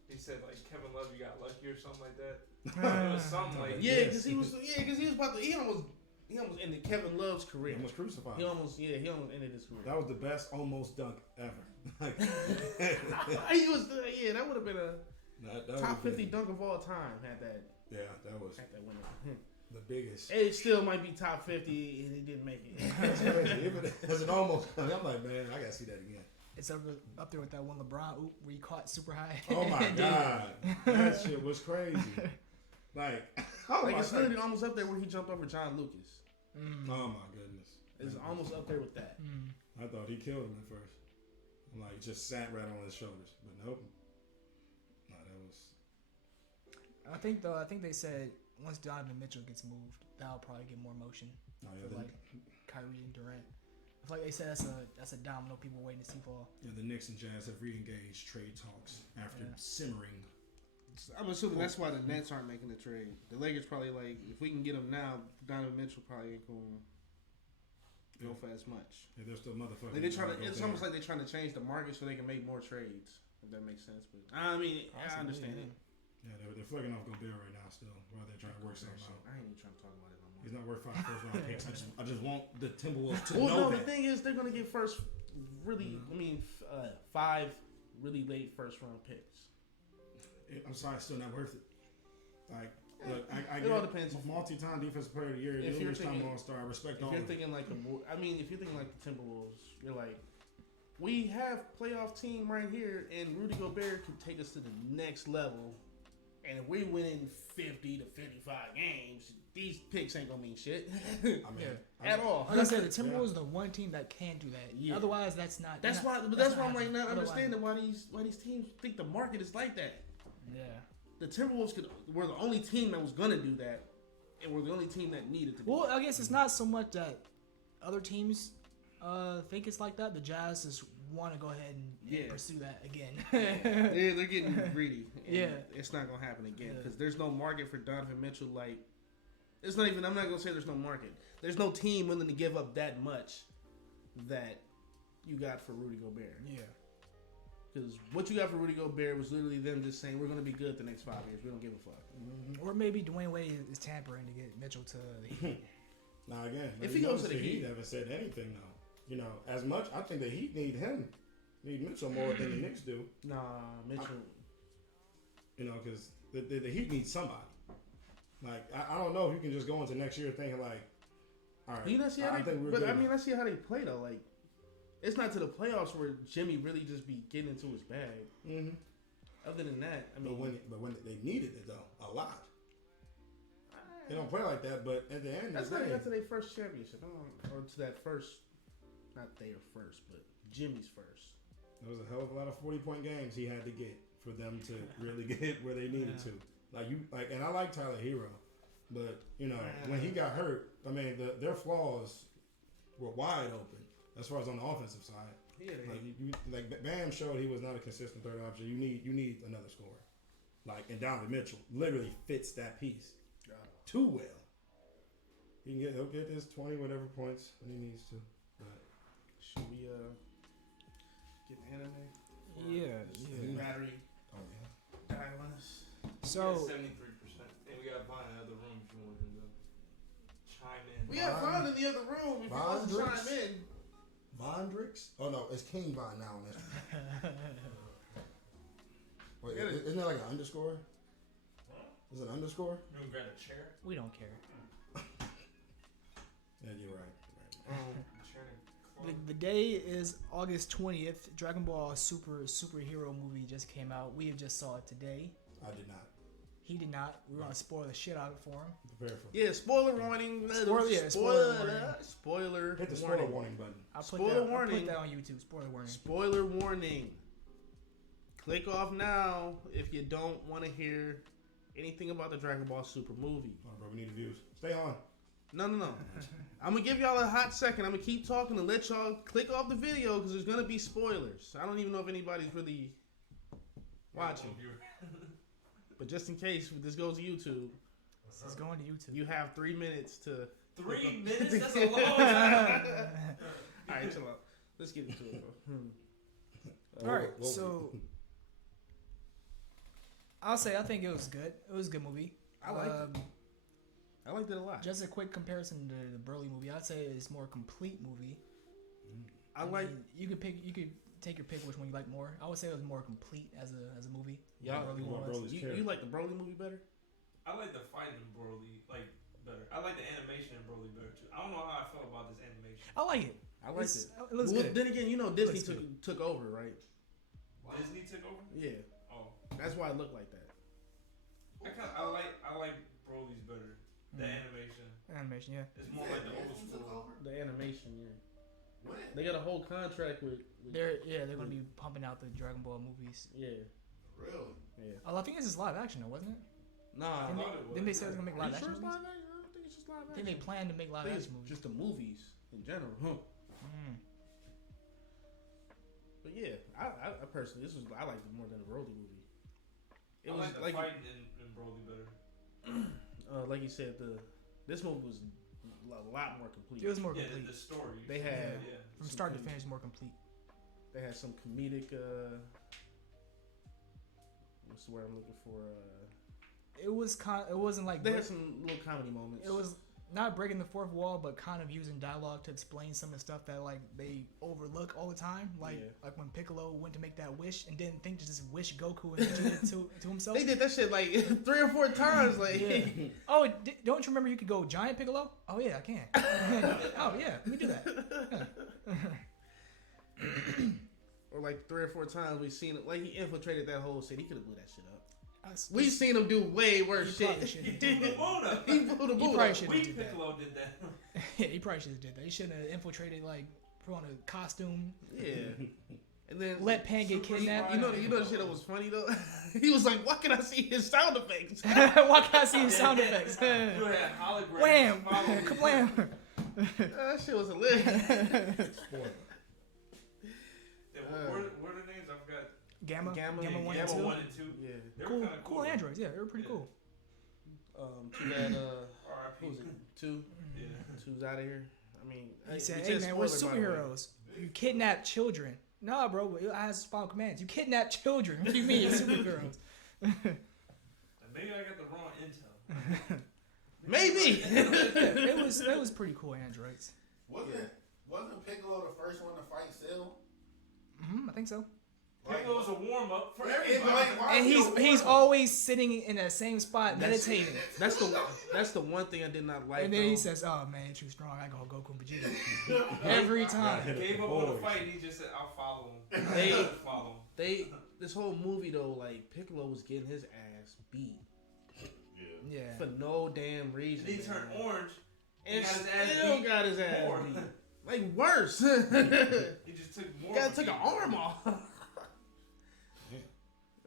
He said like Kevin Love, you got lucky or something like that. It was something like Yeah, because he was about to. He almost ended Kevin Love's career. he almost crucified. He almost ended his career. That was the best almost dunk ever. Like, He was that would have been a that top was 50 dunk of all time. Had that was winner. the biggest. It still might be top 50, and he didn't make it. That's crazy. Even as an almost dunk, I'm like, man, I gotta see that again. It's up there with that one LeBron where he caught super high. Oh my god, that shit was crazy. Like, It's literally almost up there where he jumped over John Lucas. Oh my goodness, It's almost up there with that. I thought he killed him at first. I'm like, just sat right on his shoulders, but nope. No, that was. I think they said once Donovan Mitchell gets moved, that'll probably get more motion. Oh For like Kyrie and Durant. I feel like they said that's a domino people waiting to see fall. Yeah, the Knicks and Jazz have re-engaged trade talks after simmering. I'm assuming that's why the Nets aren't making the trade. The Lakers probably like, if we can get him now, Donovan Mitchell probably ain't going to go for as much. Yeah, they're still motherfuckers. Like it's almost like they're trying to change the market so they can make more trades. If that makes sense, but I mean, I understand it. Yeah, they're flicking off Gobert right now still, while they're trying to work something out. I ain't even trying to talk about it no more. He's not worth 5 first round picks. I just want the Timberwolves to Well, know no, that. the thing is, they're gonna get 5 really late first round picks. I'm sorry, it's still not worth it. Like, look, I It get all depends. multi-time defensive player of the year. If you're thinking All-Star, I respect If all you're of it. thinking like if you're thinking like the Timberwolves, you're like, we have playoff team right here, and Rudy Gobert can take us to the next level. And if we win in 50 to 55 games, these picks ain't gonna mean shit. At all. Like I said, the Timberwolves are the one team that can do that. Yeah. Otherwise, that's not. That's why I'm like not understanding why these teams think the market is like that. Yeah. The Timberwolves were the only team that was gonna do that, and we're the only team that needed to. Well, I guess it's not so much that other teams think it's like that. The Jazz just want to go ahead and pursue that again. Yeah, they're getting greedy. Yeah, it's not gonna happen again because there's no market for Donovan Mitchell. Like, it's not even. I'm not gonna say there's no market. There's no team willing to give up that much that you got for Rudy Gobert. Yeah. Because what you got for Rudy Gobert was literally them just saying, we're going to be good the next 5 years. We don't give a fuck. Mm-hmm. Or maybe Dwayne Wade is tampering to get Mitchell to the Heat. Now, again, if he goes to the Heat, he never said anything, though. You know, as much, I think the Heat need Mitchell more than the Knicks do. Nah, Mitchell. Because the Heat needs somebody. Like, I don't know if you can just go into next year thinking, like, all right, I see how they play, though. Like, it's not to the playoffs where Jimmy really just be getting into his bag. Mm-hmm. Other than that, I mean, but when they needed it though, a lot. They don't play like that, but at the end, that's how they got to their first championship, or to that first, not their first, but Jimmy's first. There was a hell of a lot of 40-point games he had to get for them to really get where they needed to. And I like Tyler Hero, but when he got hurt, I mean, their flaws were wide open. As far as on the offensive side, Bam showed he was not a consistent third option. You need another scorer, and Donovan Mitchell literally fits that piece too well. He'll get his 20 whatever points when he needs to. But should we get the anime? Yeah. Battery. Oh yeah. Die on us. So 73%, and we got Vine in the other room if you want him to chime in. We got Vine in the other room if you want to chime in. Vondrix? Oh no, it's King Vine now on Instagram. Wait, isn't there like an underscore? Is it an underscore? You want to grab a chair? We don't care. Yeah, you're right. The day is August 20th. Dragon Ball Superhero movie just came out. We just saw it today. I did not. He did not. We're gonna spoil the shit out of it for him. Prepare for. Yeah, spoiler warning. Spoiler warning. Spoiler. Hit the spoiler warning button. I'll Spoiler warning. I'll put that on YouTube. Spoiler warning. Spoiler warning. Click off now if you don't want to hear anything about the Dragon Ball Super movie. Oh, bro, we need the views. Stay on. No. I'm going to give y'all a hot second. I'm going to keep talking and let y'all click off the video because there's going to be spoilers. I don't even know if anybody's really watching. But just in case this goes to YouTube. This is going to YouTube. You have 3 minutes to... 3 minutes? That's a long time. All right, chill out. Let's get into it, bro. All right, so... I think it was good. It was a good movie. I liked it. I liked it a lot. Just a quick comparison to the Broly movie. I'd say it's a more complete movie. I like. You could take your pick which one you like more. I would say it was more complete as a movie. Y'all, you like the Broly movie better? I like the fight in Broly better. I like the animation in Broly better too. I don't know how I felt about this animation. I like it. I like it. It looks good. Then again, Disney took over, right? Wow. Disney took over? Yeah. Oh. That's why it looked like that. I like Broly's better. The Animation, yeah. It's more like the old school. The animation, yeah. What? They got a whole contract with they're gonna be pumping out the Dragon Ball movies. Yeah. Really? Yeah. Oh, I think it's just live action though, wasn't it? Nah. Didn't they say it was gonna make live action movies? I don't think it's just live action. I think they plan to make live action movies. Just the movies in general, huh? But yeah, I personally, I liked it more than the Broly movie. It was like the fighting in Broly better. Like you said, this movie was a lot more complete. It was more complete. The story. They had from start to finish more complete. They had some comedic. What's the word I'm looking for? It wasn't like they had some little comedy moments. It was not breaking the fourth wall, but kind of using dialogue to explain some of the stuff that like they overlook all the time. Like when Piccolo went to make that wish and didn't think to just wish Goku and it to himself. They did that shit like 3 or 4 times. Like, oh, don't you remember you could go giant Piccolo? Oh yeah, I can. Oh yeah, we do that. Or like 3 or 4 times we've seen it. Like he infiltrated that whole city. He could have blew that shit up. We've seen him do way worse shit. He blew the Buddha. He blew the Buddha. He probably shouldn't have did that. Piccolo did that. Yeah, he probably should have did that. He shouldn't have infiltrated, like, put on a costume. Yeah. And then let Pan get kidnapped. You know the shit that was funny though? He was like, why can I see his sound effects? Why can't I see his sound effects? Wham! Kablam! That shit was hilarious. What are the names? I forgot. Gamma 1 and 2. 1 and 2. Yeah. They were cool androids. Yeah, they were pretty cool. Too bad. Who was it? 2. Yeah. 2's out of here. I mean, he said, "Hey man, we're superheroes. You kidnap children." No, bro, it has final commands. You kidnap children. What do you mean you're superheroes? Maybe I got the wrong intel. Maybe. it was pretty cool androids. Wasn't Piccolo the first one to fight Cell? I think so. Piccolo was a warm up for everybody. And he's always sitting in that same spot meditating. That's the one thing I did not like. And then he says, "Oh man, you're too strong. I gotta go Goku and Vegeta." Every time. He gave up on the fight. He just said, "I'll follow him." This whole movie though, like Piccolo was getting his ass beat. Yeah. For no damn reason. And he turned orange. And still got his ass beat. Like worse. He just took more. Took an arm off.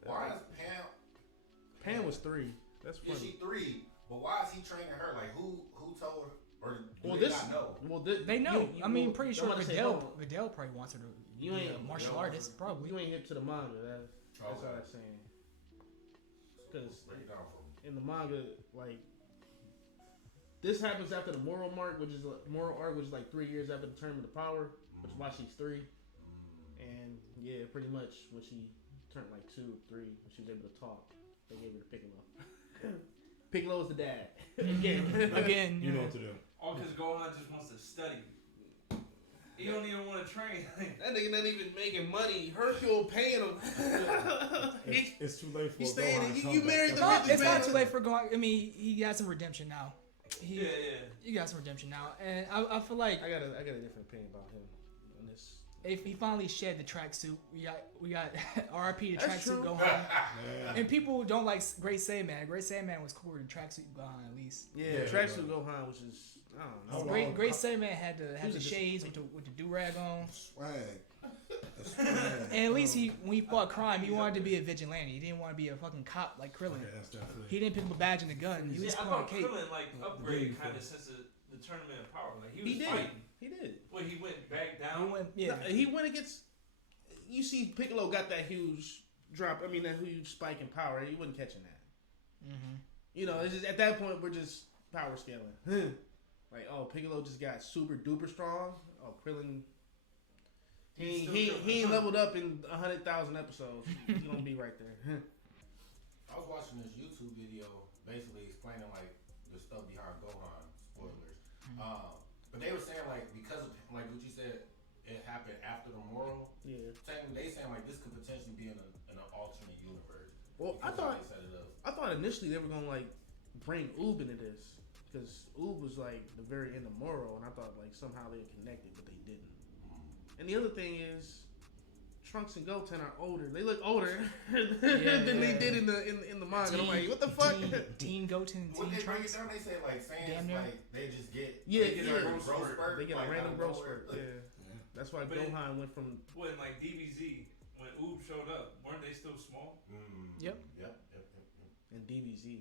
Why is Pam? Pam was 3. That's funny. Is she 3? But why is he training her? Like who told her? Or well, they not know? Well, they know. I mean, pretty sure Videl probably wants her to be a martial artist. Probably. You ain't hip to the manga. That's all I'm saying. Because in the manga, like this happens after the moral arc, which is like 3 years after the term of the power, which is why she's 3. And yeah, pretty much when she turned like 2, 3, when she was able to talk, they gave her to Piccolo. Piccolo was the dad. Again, you know what to do. All because Gohan just wants to study. He don't even want to train. That nigga not even making money. Hercule paying him. It's too late for he's staying. Gohan. You married the no, richest it's man. not too late for Gohan. I mean, he got some redemption now. He got some redemption now, and I feel like I got a different opinion about him in this if he finally shed the tracksuit. We got RIP the That's tracksuit true. Gohan. Yeah. And people don't like Great Saiyaman. Great Saiyaman was cooler than tracksuit Gohan at least. Yeah, tracksuit Gohan, which is I don't know. Oh, Great Saiyaman had the just- shades with the do rag on. Swag. That's swag. And at least when he fought crime, he wanted to be a vigilante. He didn't want to be a fucking cop like Krillin. Okay, that's definitely. He didn't pick up a badge and a gun. He See, was I put on a thought cape. Krillin upgraded kind of since the tournament of power. Like he was He did. fighting. He did. Well, he went back He down. went, yeah. No, he went against. You see, Piccolo got that huge drop. I mean, that huge spike in power. He wasn't catching that. Mm-hmm. You know, it's just at that point we're just power scaling. Like, oh, Piccolo just got super duper strong. Oh, Krillin. He ain't leveled up in 100,000 episodes. He's gonna be right there. I was watching this YouTube video basically explaining like the stuff behind Gohan. Spoilers. But they were saying like because of like what you said, it happened after the moral. Yeah. Technically, they saying like this could potentially be in an alternate universe. Well, I because of how thought they set it up. I thought initially they were gonna like bring Oob into this because Oob was like the very end of Moro, and I thought like somehow they connected, but they didn't. And the other thing is, Trunks and Goten are older. They look older than they did in the manga. I'm like, what the fuck? Teen Goten, When Teen they break it Trunks. down, they say like Damn fans near. like they just get Yeah, they get yeah. a growth spurt. They get a like, random out of growth nowhere. spurt. Yeah, that's why But Gohan went from. When like DBZ, when Oob showed up, weren't they still small? Yep. Yep. And DBZ.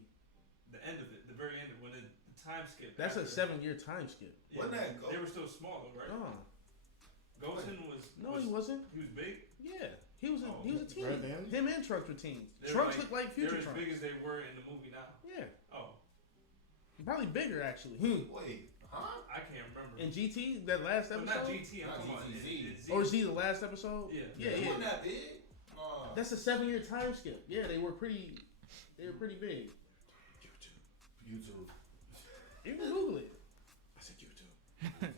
The end of it, the very end of when the time skip. That's a after- 7-year time skip. Yeah, Wasn't that they were still small though, right? Oh, Goten was. no, he wasn't. He was big. Yeah, he was a teen. Right, Dan? Him and Trunks were teens. They were Trunks like- looked like They're future as Trunks. big as they were in the movie now. Yeah, Oh, probably bigger actually. Wait, huh? I can't remember. In GT, that last But episode, not GT. I'm Not talking about GTZ. in Z. or is he the last episode? Yeah. yeah, It yeah. wasn't that big. That's a 7-year time skip. Yeah, they were pretty big. YouTube. You can Google it. I said YouTube.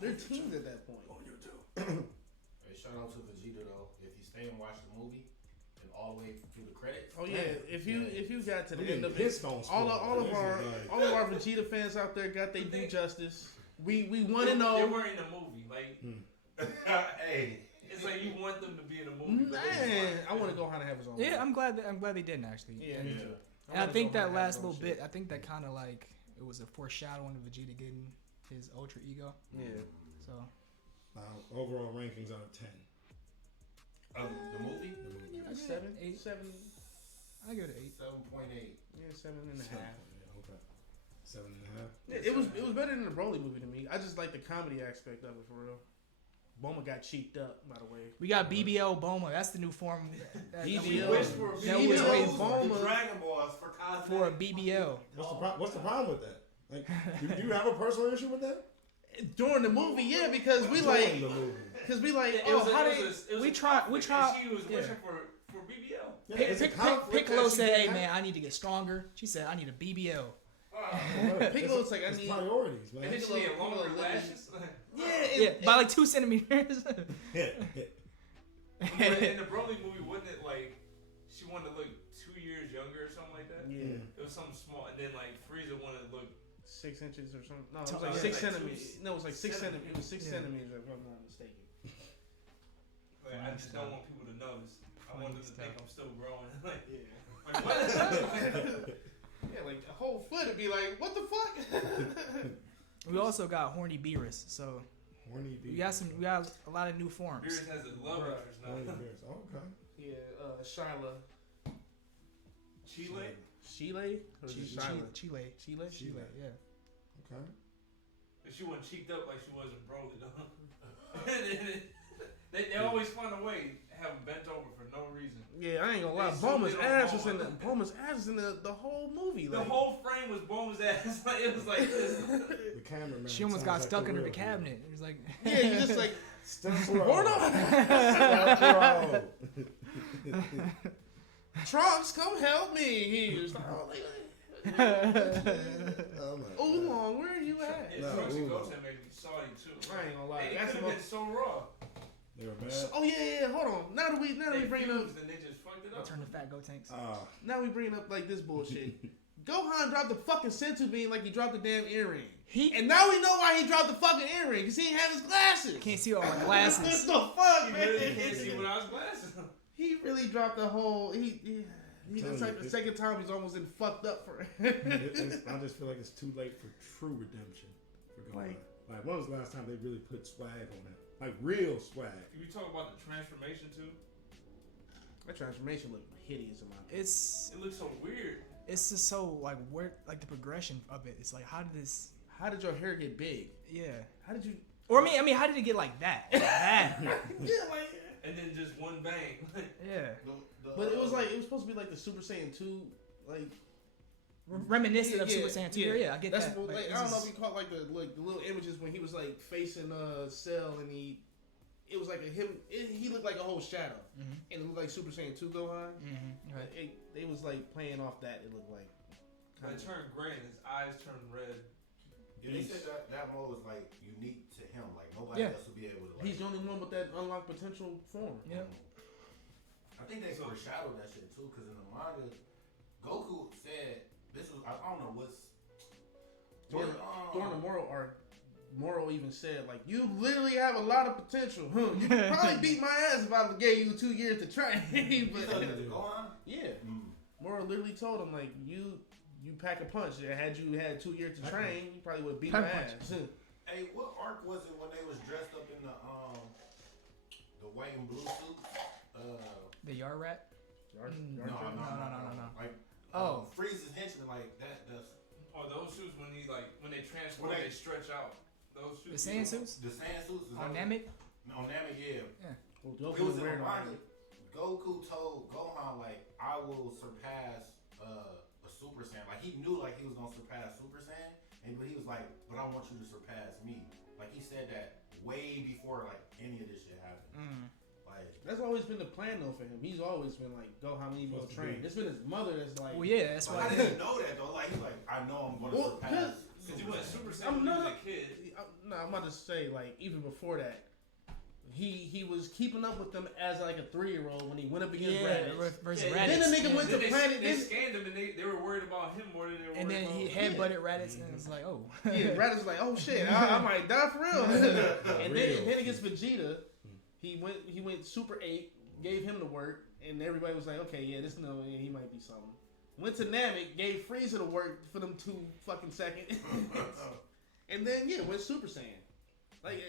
They're teens at that point. On YouTube. Hey, shout out to Vegeta though. If you stay and watch the movie and all the way through the credits. Oh yeah, if you got to the We end of getting it, pissed on all spoilers. of our Vegeta fans out there got their due justice. We want to They know. weren't in the movie. Like Hey. it's like you want them to be in a movie. but they Man, weren't. I want to go on and have his own. Yeah, movie. I'm glad they didn't actually. Yeah, And, me Yeah. too. and I wanna think go that on and have last his own little shit. bit, I think that kind of like it was a foreshadowing of Vegeta getting his ultra ego. Yeah. So Overall rankings out of 10. The movie? The movie. A seven, Eight. 7, I give it an 8. 7.8. yeah, 7.5. Yeah, okay. 7.5. Yeah, it was better than the Broly movie to me. I just like the comedy aspect of it for real. Boma got cheaped up, by the way. We got BBL Boma. That's the new form. That BBL. We we- wish for a that BBL. was waiting Boma. The Dragon Balls for cosmetic. for a BBL. What's the problem with that? Like, do you have a personal issue with that? During the movie, yeah, because we During like, the movie. because we like, It oh, was a- how it they? was a- it was we a try- we conflict, try- and she was yeah. wishing for BBL. Yeah, Pick, it's a pick, conflict Piccolo that she said, didn't "Hey have. man, I need to get stronger." She said, "I need a BBL." Piccolo's like, I It's need. priorities, man. And then she Piccolo- had longer Piccolo lashes. Yeah, Yeah, by like 2 centimeters. Yeah. But in the Broly movie, wasn't it like she wanted to look 2 years younger or something like that? yeah, It was something small, and then like Frieza wanted to look. 6 inches or something. No, it was Oh, like yeah. 6 Like centimeters. two- No, it was like 6 centimeters. centimeters. It was 6 Yeah. centimeters, if I'm not mistaken. Like, I just don't want people to notice. I want them to think I'm still growing. Like, Yeah. like, what? Yeah, like a whole foot would be like, what the fuck? We also got Horny Beerus, so Horny we beast. got a lot of new forms. Beerus has a love Bruh. interest Horny now. bears. Okay. Yeah, Shyla. Chile? Chile? Or is it Shyla? Chile. Chile? Chile. Yeah. Okay. But she wasn't cheeked up like she was in Broly, though. they always find a way to have him bent over for no reason. Yeah, I ain't gonna lie. They Boma's zoomed in on ass was in the Bulma. Boma's ass was in the whole movie. The Like, whole frame was Bulma's ass. Like, it was like this. The cameraman. She almost sounds got like stuck the under the real cabinet. It was like, yeah, you just like Step hold on. Step Trunks, come help me. He was like, oh, Oh my Oolong, where are you at? Yeah, No, Trunks and ooh. Goten made me salty too. I ain't gonna lie. It That's could the have been most. so raw. They were bad. Oh yeah, hold on. Now that we They bring up fused and they just fucked it I'll up. turn the fat go tanks. Ah, now we bring up like this bullshit. Gohan dropped the fucking senzu bean like he dropped the damn earring. And now we know why he dropped the fucking earring, because he didn't have his glasses. Can't see all my glasses. What the fuck, man? You can't see without his glasses. He really dropped the whole. It's like the second time he's almost been fucked up for it. I just feel like it's too late for true redemption for Gohan. Like, when was the last time they really put swag on him? Like, real swag. If you talk about the transformation too, That transformation looked hideous in my opinion. it looks so weird. It's just so like where like the progression of it. It's like how did your hair get big? Yeah. How did you? Or I mean, how did it get like that? Yeah, like. And then just one bang. Yeah. But it was supposed to be like the Super Saiyan 2, like reminiscent of Super Saiyan 2. Yeah, I get that's that. What, like, I don't know if you caught like the little images when he was like facing Cell and it was like he looked like a whole shadow, and it looked like Super Saiyan 2 Gohan. Right. They was like playing off that. It looked like. It turned gray and his eyes turned red. Yeah, they said that mode was like unique to him. Like nobody else would be able to. Like, he's the only one with that unlocked potential form. Yeah. I think they foreshadowed that shit too, because in the manga, Goku said this was. I don't know what's. During the Moro arc, Moro even said like, "You literally have a lot of potential. You could probably beat my ass if I gave you 2 years to train." But yeah, Moro literally told him like, "You pack a punch. Had you had 2 years to train, you probably would have beat my ass." Hey, what arc was it when they was dressed up in the white and blue suits? The Yar Rat? No. Like, Frieza's henchmen, like that. Those shoes when they transform, they stretch out. Those shoes. The Saiyan suits? The Saiyan suits. On Namek? On Namek, yeah. Well, it was in the manga. Goku told Gohan like, I will surpass a Super Saiyan. Like he knew like he was gonna surpass Super Saiyan, but he was like, but I want you to surpass me. Like he said that way before like any of this shit happened. Like that's always been the plan though for him. He's always been like, Gohan, we need to go train. It's been his mother that's like. Well, yeah, that's why. I didn't know that though. Like he's like, I know I'm gonna surpass. Because you went Super Saiyan when you was a kid. I'm about to say like even before that. He was keeping up with them as like a 3-year-old when he went up against Raditz. Then the nigga went to planet. They scanned him and they were worried about him more than they were worried about. And then he headbutted Raditz and it's like, oh. Yeah, Raditz was like, oh shit, I might die for real. And then against Vegeta, he went Super 8, gave him the work, and everybody was like, okay, yeah, he might be something. Went to Namek, gave Frieza the work for them 2 fucking seconds, and then went Super Saiyan. Like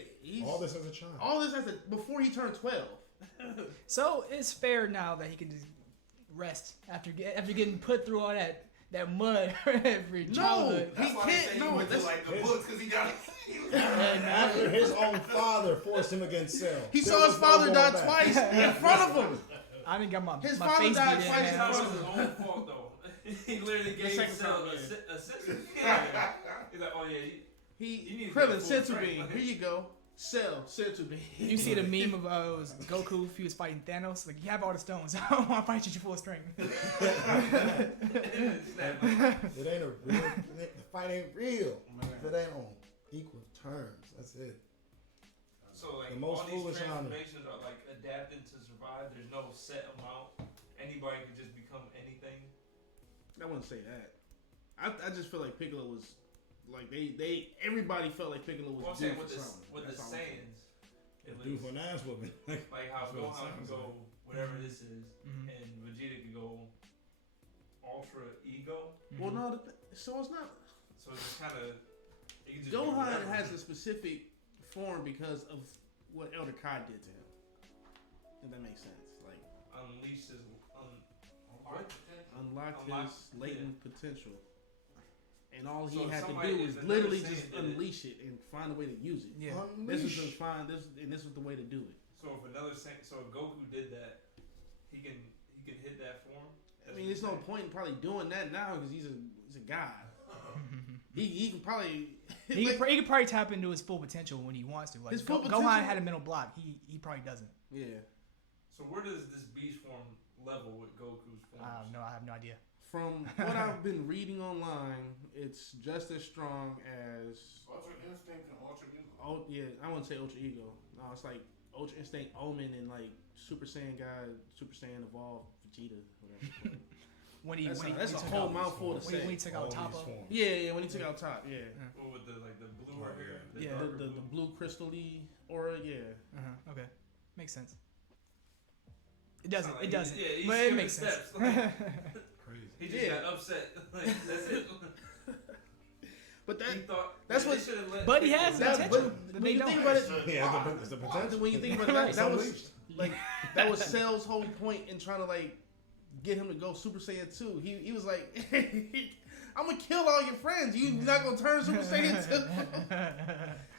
all this as a child. All this before he turned 12. So it's fair now that he can just rest after getting put through all that mud every childhood. No, he can't. No, that's like the books because he got. After his own father forced him against Cell. He saw his father die twice in front of him. I didn't get my his my father face died beat in. twice. That was his own fault though. He literally gave Cell a sense. He's like, oh yeah. He Krillin senzu bean. Here you go. Cell senzu bean. You see the meme of it was Goku if he was fighting Thanos. Like, you have all the stones. I don't want to fight you at full strength. It ain't a real. The fight ain't real. If it ain't on equal terms, that's it. So like the most all these foolish transformations are like adapting to survive. There's no set amount. Anybody can just become anything. I wouldn't say that. I just feel like Piccolo was. Like everybody felt like Piccolo was due for something. With the Saiyans, it was due for an ass whooping. Like how Gohan can go whatever this is, and Vegeta can go Ultra Ego. Well, no, so it's not. So it's just kind of. Gohan has a specific form because of what Elder Kai did to him. If that makes sense, like unleash his unlock his latent potential. And all he had to do was literally just unleash it and find a way to use it. Yeah, this was the way to do it. So if Goku did that, he can hit that form. I mean, there's no point in probably doing that now because he's a god. he can probably he could probably tap into his full potential when he wants to. Like his full Gohan had a mental block. He probably doesn't. Yeah. So where does this beast form level with Goku's form? I have no idea. From what I've been reading online, it's just as strong as Ultra Instinct and Ultra Ego. Oh yeah, I wouldn't say Ultra Ego. No, it's like Ultra Instinct, Omen, and like Super Saiyan God, Super Saiyan Evolved, Vegeta, whatever. That's a whole mouthful to say. When he took out top of. Yeah, when he took out top, yeah. Well, with the blue right here. Yeah. The blue crystal-y aura, yeah. Okay, makes sense. It doesn't. Like It doesn't. He's but it makes sense. steps. Crazy. He just got upset. That's it. But He thought that's what. But he has the That, potential. but when you think about it, Yeah, it's the potential. when you think about it, that was Cell's whole point in trying to like get him to go Super Saiyan 2. He was like, I'm gonna kill all your friends. You not gonna turn Super Saiyan 2?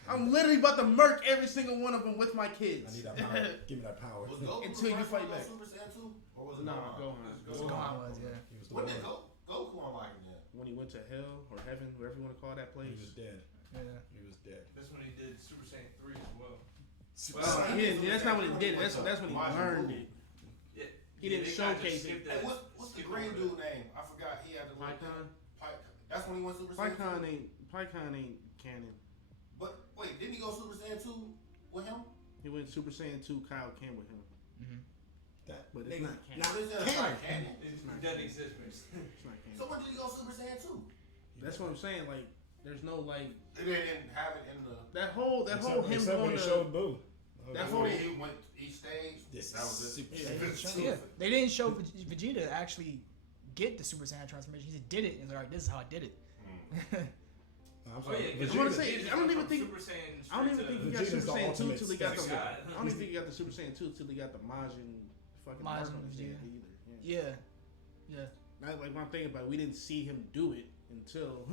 I'm literally about to murk every single one of them with my kids. I need that power. Give me that power. Was Goku Until you the first fight one to back. go Super Saiyan 2? Or was it No, Gohan? Gohan was, yeah. He was the When one. did Goku unlock it then? When he went to hell or heaven, wherever you want to call that place. He was dead. Yeah. He was dead. That's when he did Super Saiyan 3 as well. That's not what he did. That's when he learned it. Yeah. He didn't showcase it. Hey, what's the green dude name? I forgot. He had the Python. That's when he went Super Saiyan 2? Python ain't canon. But wait, didn't he go Super Saiyan 2 with him? He went Super Saiyan 2. Kyle came with him. That, But it's not canon. Now this is not canon. It doesn't exist, man. It's not canon. So when did he go Super Saiyan 2? That's what I'm saying. Like, there's no like They didn't have it in the. that whole him except when going he to. showed Boo. That That's whole when he went each stage. This That was it. Super Yeah, Saiyan Yeah, they didn't show Vegeta actually get the Super Saiyan transformation. He just did it and was like, "This is how I did it." I'm Oh sorry. yeah, I wanna say- I don't even think- Super Saiyan I don't even think he got Vegeta's Super the Saiyan 2 ultimate till he got the. step god. I don't even think he got the Super Saiyan 2 till he got the Majin fucking mark Majin on his Vegeta. head either. Yeah. Like when I'm thinking about it, we didn't see him do it until.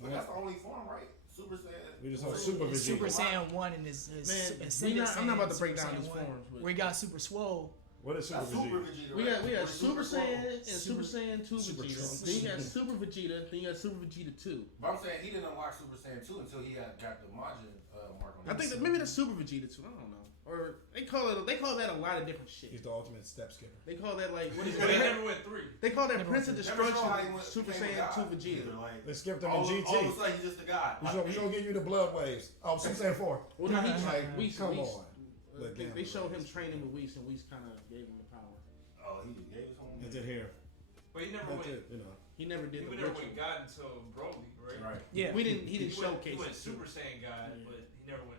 But that's the only form, right? Super Saiyan. We just saw Super Vegeta. Super Saiyan 1 and his Man, Ascended I'm not about to Saiyan, break Super down his Saiyan 1, forms. But where he got Super Swole. What is Super That's Super Vegeta? Vegeta. we right? got Or Super Saiyan and Super Super- Saiyan 2 Super Vegeta. Trunks. Then you got Super Vegeta. Then you got Super Vegeta 2. But I'm saying he didn't unlock Super Saiyan 2 until he got the Majin mark on I his think head. that maybe the Super Vegeta 2. I don't know. Or they call that a lot of different shit. He's the ultimate step skipper. They call that like what is But he it? never went 3. They call that Never Prince of went Never Destruction saw how he went, Super became a Saiyan god 2 Vegeta. either, like, They skipped him in all of a GT. sudden he's just a god. We gonna give you the blood waves. Oh, Super Saiyan 4. Well, no, he's Like, Whis. come Whis. on. But They damn, showed him training with Whis, and Whis kind of gave him the power. Oh, he just gave us something. That's it here. But he never That's went. it. You know. He never did He the never ritual. went God until Broly, right? Right. Yeah. He didn't He showcase went it. Super Saiyan God, Yeah. but he never went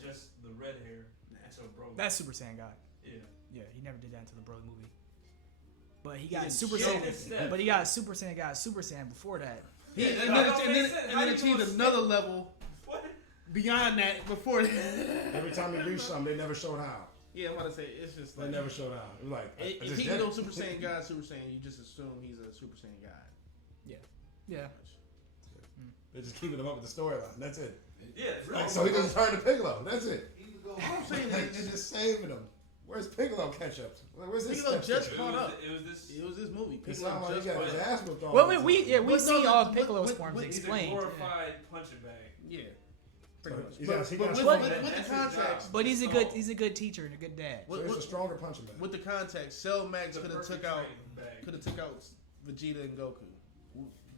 just the red hair until Broly. That's Super Saiyan God. yeah. Yeah, he never did that until the Broly movie. But he He got didn't Super show Saiyan. his steps. But he got Super Saiyan God, Super Saiyan before that. He, Yeah, and that then, don't and make then, sense. and How then you achieved gonna another level What? beyond that before. Every time he reached something, they never showed how. Yeah, I'm about to say it's just They like never showed how. It was like, I if just he did can go it. Super Saiyan God, Super Saiyan, you just assume he's a Super Saiyan God. Yeah. They're just keeping him up with the storyline. That's it. Yeah. Like, so he doesn't turn to Piccolo. That's it. He could go. I'm saying They're that just saving him. Where's Piccolo catch up? Where's his Piccolo step just skipper? caught up. It was this. It was this movie. It Piccolo sounded like just he got caught his up. ass whipped all Well, the we time. we But see no, all but- Piccolo's but- forms but- He's a explained. glorified punching bag. Yeah, pretty So much. he But, got- he but got with, strong. with, with That's the his context, job. But he's a So- good teacher and a good dad. So he's a stronger punching bag. with the context, Cell Max It's a could have perfect took out training bag. Vegeta and Goku.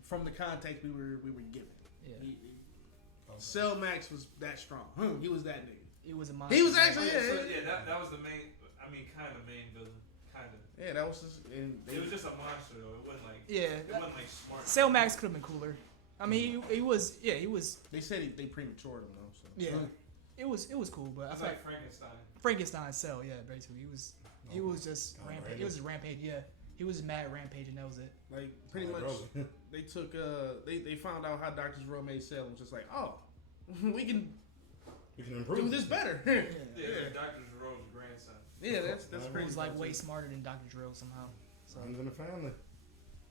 From the context we were given. Yeah. Cell Max was that strong. He was that nigga. It was a monster. He was actually So, yeah. that was the main. I mean, kind of main villain. Kind of. Yeah, that was just. And It was just a monster though. It wasn't like. Yeah. It wasn't like smart. Cell Max could have been cooler. I mean, he was. Yeah, he was. They said they prematured him though. So. Yeah. It was cool, but I It's feel like like Frankenstein. Frankenstein Cell. Yeah, basically, he was just Oh, rampage. right. It was just rampage. Yeah, he was mad rampage, and that was it. Like pretty Like much, Broly. they took they found out how Dr. Zero made Cell and was just like, oh, we can We can improve do this better. Yeah, Yeah. it's like Dr. Zero's grandson. Yeah, that's He He crazy. was like way smarter than Dr. Drill somehow. So Runs in the family.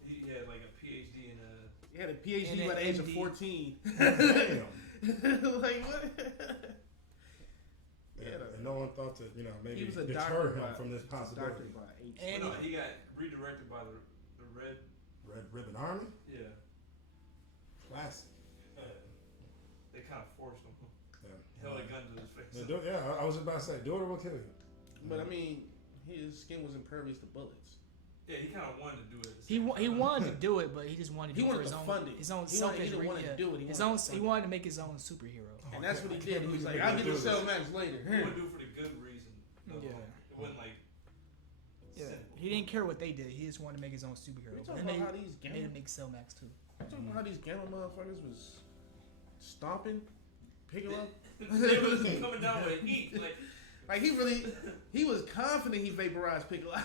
He had like a PhD in a. He had a PhD And by the age of MD. 14. Damn. Like what? Yeah, and no one thought to, maybe He was a deter doctor him by, from this doctor possibility. by 18. And No, he got redirected by the red. Red Ribbon Army? Yeah. Classic. They kind of forced him. Yeah. Held a gun to his face. I was about to say, do it or we'll kill you. But I mean, his skin was impervious to bullets. Yeah, he kind of wanted to do it. At the he same time. wanted to do it, but he just wanted to He do it for wanted his to own fund it. his own He selfish didn't want to yeah. do it. His own. He wanted to make his own superhero. And that's what he I did. can't He was believe like, we I'll can get do the Cell this. Max later. He would do it for the good reason. though. Yeah. It wasn't like. Yeah, simple. He didn't care what they did. He just wanted to make his own superhero. We But talking then about how they these made gamma, him make Cell Max too. we talking about how these gamma motherfuckers was stomping Piccolo. They was coming down with heat. Like he was confident he vaporized Piccolo.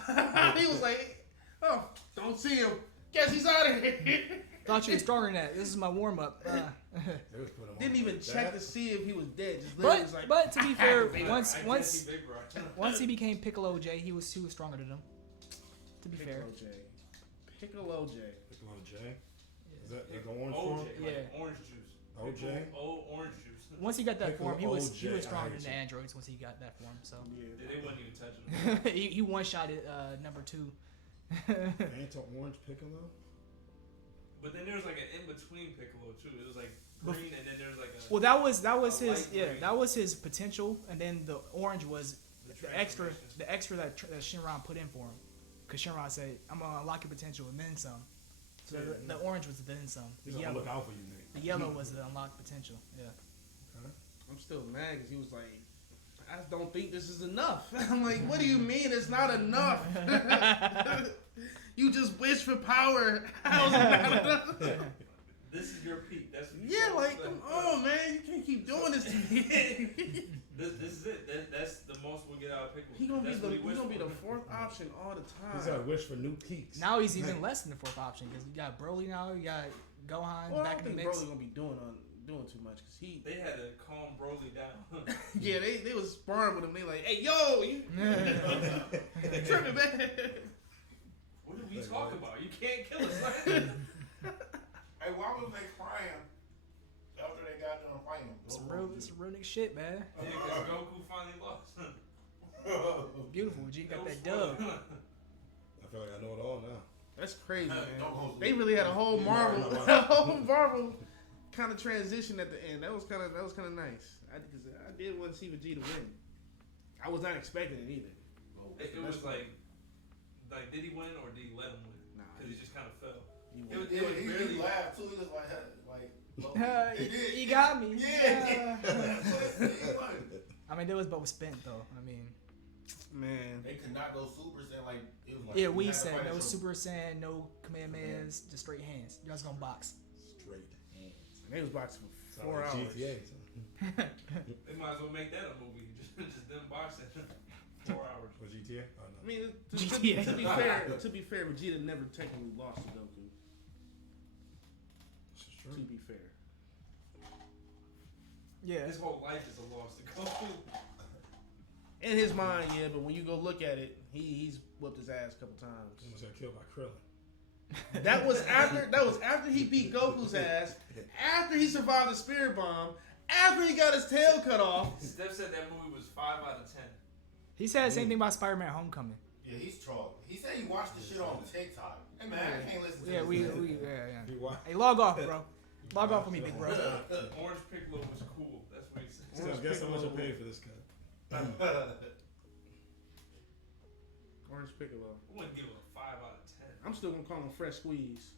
He was like, oh, don't see him. Guess he's out of here. Thought you were stronger than that. This is my warm up. Didn't even check to see if he was dead. Just literally was like, but to be fair, I once guess he vaporized. once he became Piccolo J, he was stronger than him. To be fair. Piccolo J. Piccolo J. Is that the orange form? OJ, like orange juice. OJ. Oh, orange juice. Once he got that Piccolo form, he was OJ, stronger I than the hate you. androids. Once he got that form, so They wouldn't even touch him. he one shot it number 2. Anti-orange Piccolo. But then there was like an in between Piccolo too. It was like green, and then there was like a. Well, that was A his light green. that was his potential, and then the orange was The the extra that Shinron put in for him, because Shinron said, "I'm gonna unlock your potential and then some." So the orange was the then some. He's The gonna yellow, look out for you, Nate. the yellow was the unlocked potential. Yeah. I'm still mad because he was like, I don't think this is enough. I'm like, what do you mean it's not enough? You just wish for power. How's it not enough? This is your peak. That's what Yeah, like, come on, man. You can't keep doing this to me. This is it. That's the most we'll get out of Piccolo. He gonna be That's the what he wished the for. fourth option all the He's time. got to wish for new peaks. Now he's even less than the fourth option because you got Broly now, you got Gohan Well, I back don't in the think mix. Broly gonna be doing too much because he. They had to calm Broly down. Yeah, they was sparring with him. They like, hey, yo, you tripping, man. What did we talk about? You can't kill us. Hey, why was they crying after they got done fighting? Some real nigga shit, man. Yeah, because Goku finally lost. Beautiful, G got that It was dub. fun. I feel like I know it all now. That's crazy, man. Don't hold They me. really had a whole You Marvel, Marvel. a whole Marvel kind of transition at the end. That was kind of nice. I did want to see Vegeta win. I was not expecting it either. It was like, did he win or did he let him win? Nah, Because he just kind of fell. he It won. was, Yeah, it was he barely. laughed too. He was like, he did. He got me. Yeah. I mean, there was both spent though. I mean, Man, They could not go Super Saiyan like it was like. yeah, you we had to said fight no a Super Saiyan, no Kamehamehas, just straight hands. You guys gonna box. Straight hands. they was boxing for 4 Sound like hours. GTA. They might as well make that a movie. Just them boxing. 4 hours. Was GTA? Oh, I no. mean, GTA. to be fair, Vegeta never technically lost to Goku. This is To true. be fair, Yeah. His whole life is a loss to Goku. in his mind, yeah, but when you go look at it, he's whooped his ass a couple times. He almost got killed by Krillin. That was after he beat Goku's ass, after he survived the spirit bomb, after he got his tail cut off. Steph said that movie was 5 out of 10. He said the same thing about Spider-Man: Homecoming. Yeah, he's troll. He said he watched the shit on TikTok. Hey man, I can't listen to Yeah, this. yeah. He wa- Hey, log off, bro. Log off for me, big bro. Orange Piccolo was cool. That's what he said. So guess how much I paid for this cut? Orange Piccolo. I wouldn't give it a 5 out of 10. I'm still gonna call him Fresh Squeeze.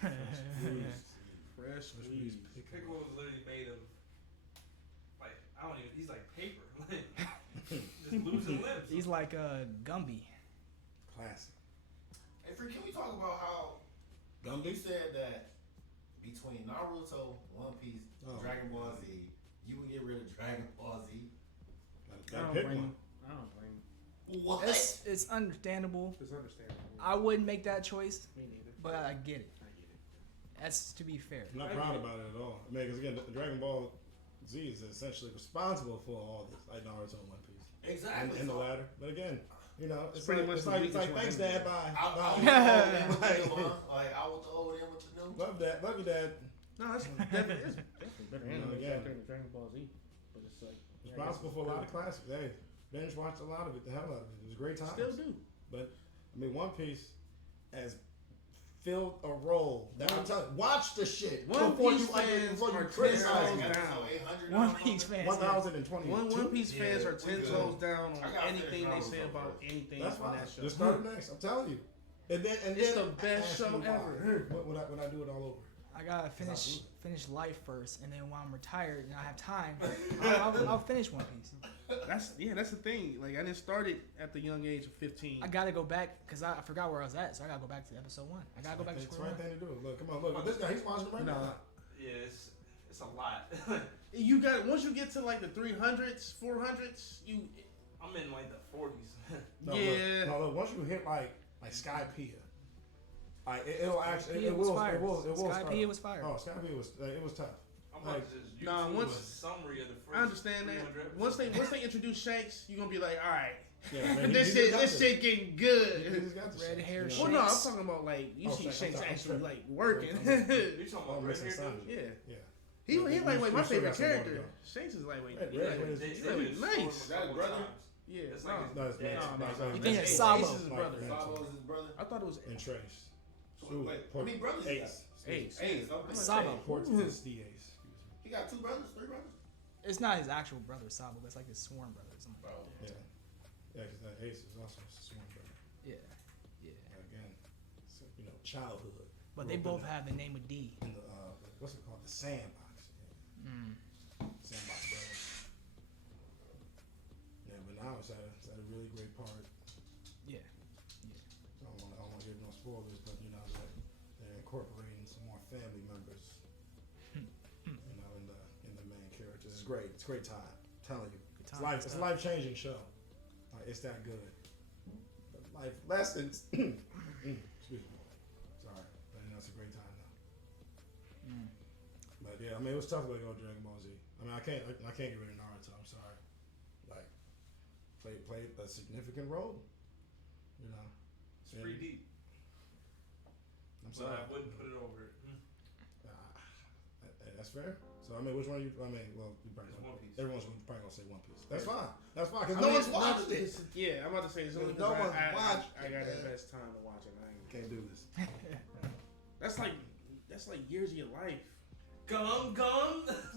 Fresh Squeeze. Piccolo is literally made of, like, I don't even, he's like paper. Just losing limbs. He's like Gumby. Classic. Hey, Free, can we talk about how you Gumby? said that between Naruto, One Piece, Oh. Dragon Ball Z, you would get rid of Dragon Ball Z? I Gotta don't pick blame one. him. I don't blame him. What? It's understandable. It's understandable. I wouldn't make that choice, Me neither. but I get it. I get it. That's to be fair. I'm not proud about it at all. I mean, because again, Dragon Ball Z is essentially responsible for all this, like Naruto and One Piece, Exactly. and the latter. But again, you know, it's pretty like, much it's the like, weakest one thanks, anyway. Dad. Bye. I Bye. will throw it in with the new, huh? Like, I will throw it in with the new. Love that. Love you, Dad. No, it's definitely better You know, anime again. than Dragon Ball Z. But it's like Responsible for a lot of classics. Hey, binge watched a lot of it. The hell out of it. It was a great time. Still do. But I mean, One Piece has filled a role. That I'm telling you, watch the shit One before Piece you fans before you are criticize ten me. toes Episode 800 One now, Piece something? fans. 1022. One Piece fans Yeah, are 10 we good. toes down I on gotta anything finish they say Naruto about first. anything That's on fine. that show. Just start next. I'm telling you. And then It's the I best ask show you why. ever. When I do it all over. I gotta finish life first, and then when I'm retired and I have time, I'll finish One Piece. That's the thing. Like I didn't start it at the young age of 15. I gotta go back because I forgot where I was at, so I gotta go back to episode 1. I gotta go back to square one. It's the right thing to do. Look, come on, look. This guy, he's watching it right now. Yeah, it's a lot. You got once you get to like the 300s, 400s, I'm in like the 40s. Look, once you hit like Skypiea, like it'll actually it will Skypiea was fire. Oh, Skypiea was tough. I'm about to just YouTube a summary of the first. I understand that. Once they introduce Shanks, you're gonna be like, all right. Yeah, man, this shit getting good. Red hair. Well, no, I'm talking about like you see Shanks actually like working. You talking about red hair? Yeah. He lightweight. My favorite character. Shanks is lightweight. He's Nice. That brother? Yeah. It's like No. You think it's Ace Sabo? is his brother. Sabo is his brother? I thought it was And Trace. Wait, how many brothers he got? Ace. Ace. Okay. Sabo. It's the Ace. He got 2 brothers, 3 brothers? It's not his actual brother Sabo, but it's like his sworn brother or something. Oh. Yeah. Yeah, because that Ace is also his sworn brother. Yeah. Again, childhood. But they both have the name of D. In the, what's it called? The Sandbox. Sandbox Brothers. Yeah, but now it's at a really great part. Yeah. I don't want to give no spoilers, but they're incorporating some more family members. In the main characters. It's great. It's a great time. I'm telling you, it's a life-changing show. It's that good. But life lessons. Excuse me. Sorry, but it's a great time though. But yeah, it was tough to go Dragon Ball Z. I can't get rid of Naruto. I'm sorry. Like, played a significant role. It's pretty deep. I'm But sorry. I wouldn't put it over it. That's fair. So which one you? Well, you probably It's One Piece. everyone's probably gonna say One Piece. That's fine. Because no one's watched it. Yeah, I'm about to say it's only No because one's watched I got it, the best time to watch it. Can't do this. That's like years of your life. Gum.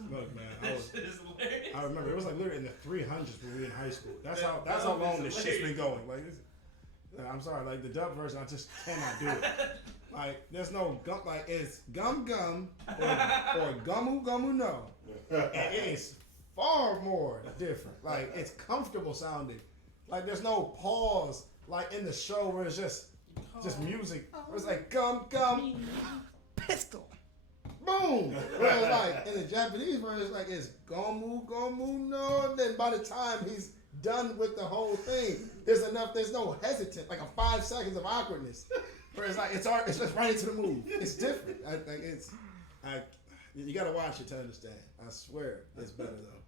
Look, man, That shit is hilarious. I remember it was like literally in the 300s when we were in high school. That's how long this shit's been going. Like, I'm sorry, like the dub version, I just cannot do it. Like, there's no gum. Like, it's gum or gumu no. And it is far more different. Like, it's comfortable sounding. Like, there's no pause. Like in the show where it's just music. Where it's like gum Pistol. boom. Whereas like in the Japanese version, it's like it's gomu no. And then by the time he's done with the whole thing, there's no hesitant, like a 5 seconds of awkwardness. Whereas like it's just right into the move. It's different. I think you gotta watch it to understand. I swear it's better though.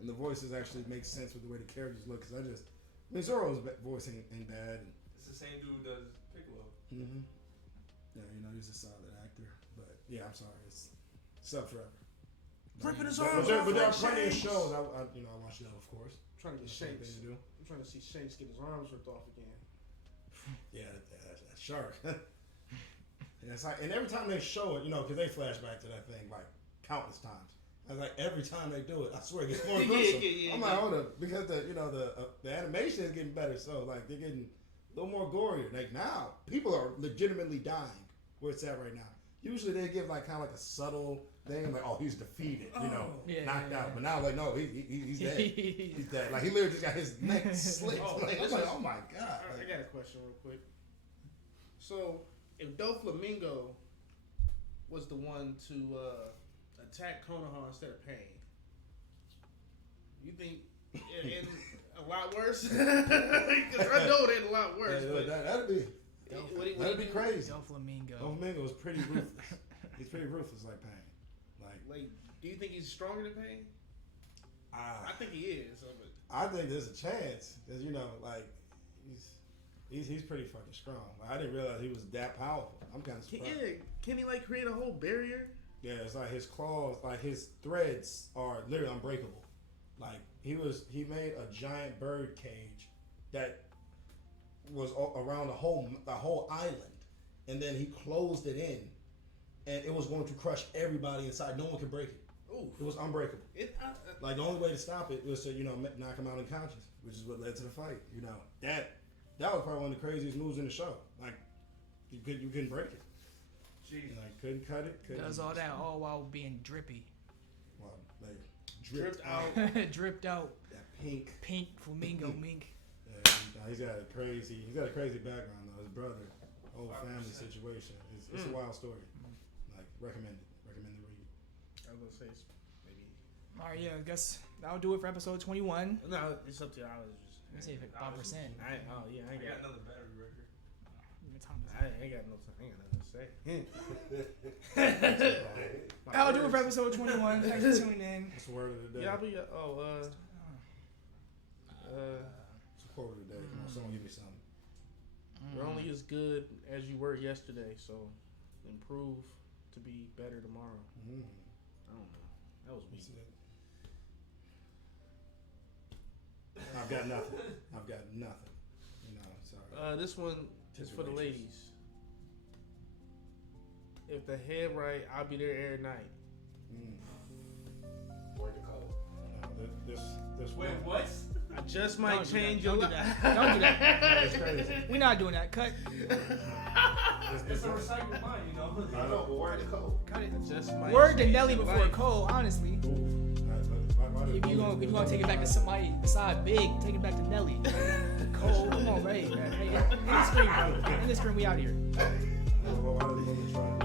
And the voices actually make sense with the way the characters look. Cause Zoro's voice ain't bad. It's the same dude who does Piccolo. Mm-hmm. Yeah, he's a solid actor. But yeah, I'm sorry, it's up forever. Ripping his But arms there off are like plenty of Shanks. shows. I watch that, of course. I'm trying to get That's the Shanks. thing to do. I'm trying to see Shanks get his arms ripped off again. Yeah, that shark. And it's like, and every time they show it, because they flash back to that thing like countless times. I was like, every time they do it, I swear it gets more gruesome. I'm like, hold up, because the animation is getting better, so like they're getting a little more gorier. Like now, people are legitimately dying where it's at right now. Usually they give like kind of like a subtle thing, like, oh, he's defeated, knocked out. But now, like, no, he's dead. He's dead. Like he literally just got his neck slit. I'm like, oh my god. I got a question real quick. So, if Doflamingo was the one to attack Konoha instead of Pain, you think it a lot worse? Because I know it a lot worse. Yeah, that'd be crazy. Doflamingo. Doflamingo is pretty ruthless. He's pretty ruthless like Pain. Like, do you think he's stronger than Pain? I think he is. But I think there's a chance, because he's pretty fucking strong. I didn't realize he was that powerful. I'm kind of surprised. Can he like create a whole barrier? Yeah, it's like his claws, like his threads are literally unbreakable. Like he made a giant bird cage that was around the whole island, and then he closed it in, and it was going to crush everybody inside. No one could break it. Ooh, it was unbreakable. Like the only way to stop it was to knock him out unconscious, which is what led to the fight. That was probably one of the craziest moves in the show. Like you couldn't break it. Jesus. Like couldn't cut it. Does all that all while being drippy. Well, like dripped out. Dripped out. That pink. Pink flamingo mink. Yeah, he's got a crazy background though. His brother, whole family 5%. situation. It's a wild story. Like recommend the read. I was gonna say it's maybe. All right, yeah, I guess that'll do it for episode 21. No, it's up to you. I was just. Let me see if it's 5%. I ain't I got got. another battery record. I ain't got nothing to say. That'll do it for episode 21. Thanks for tuning in. That's the word of the day. Yeah, I'll be. It's a quote of the day. Come on, someone give me something. You're only as good as you were yesterday, so improve to be better tomorrow. I don't know. That was weak. That's it. I've got nothing. You know, sorry. This one is for the ladies. If the head right, I'll be there every night. Word to code. This Wait, one. what? I just might Don't do change that. your Don't do life. that. Don't do that. That's crazy. We're not doing that. Cut. It's a recycled mind, you know. I know, but word to code. Cut it. I just might Word to change Nelly your before life. Cole, honestly. If you gonna take it back to somebody beside Big, take it back to Nelly. Cole, come on, hey, end the screen, we out here. Why do the women try?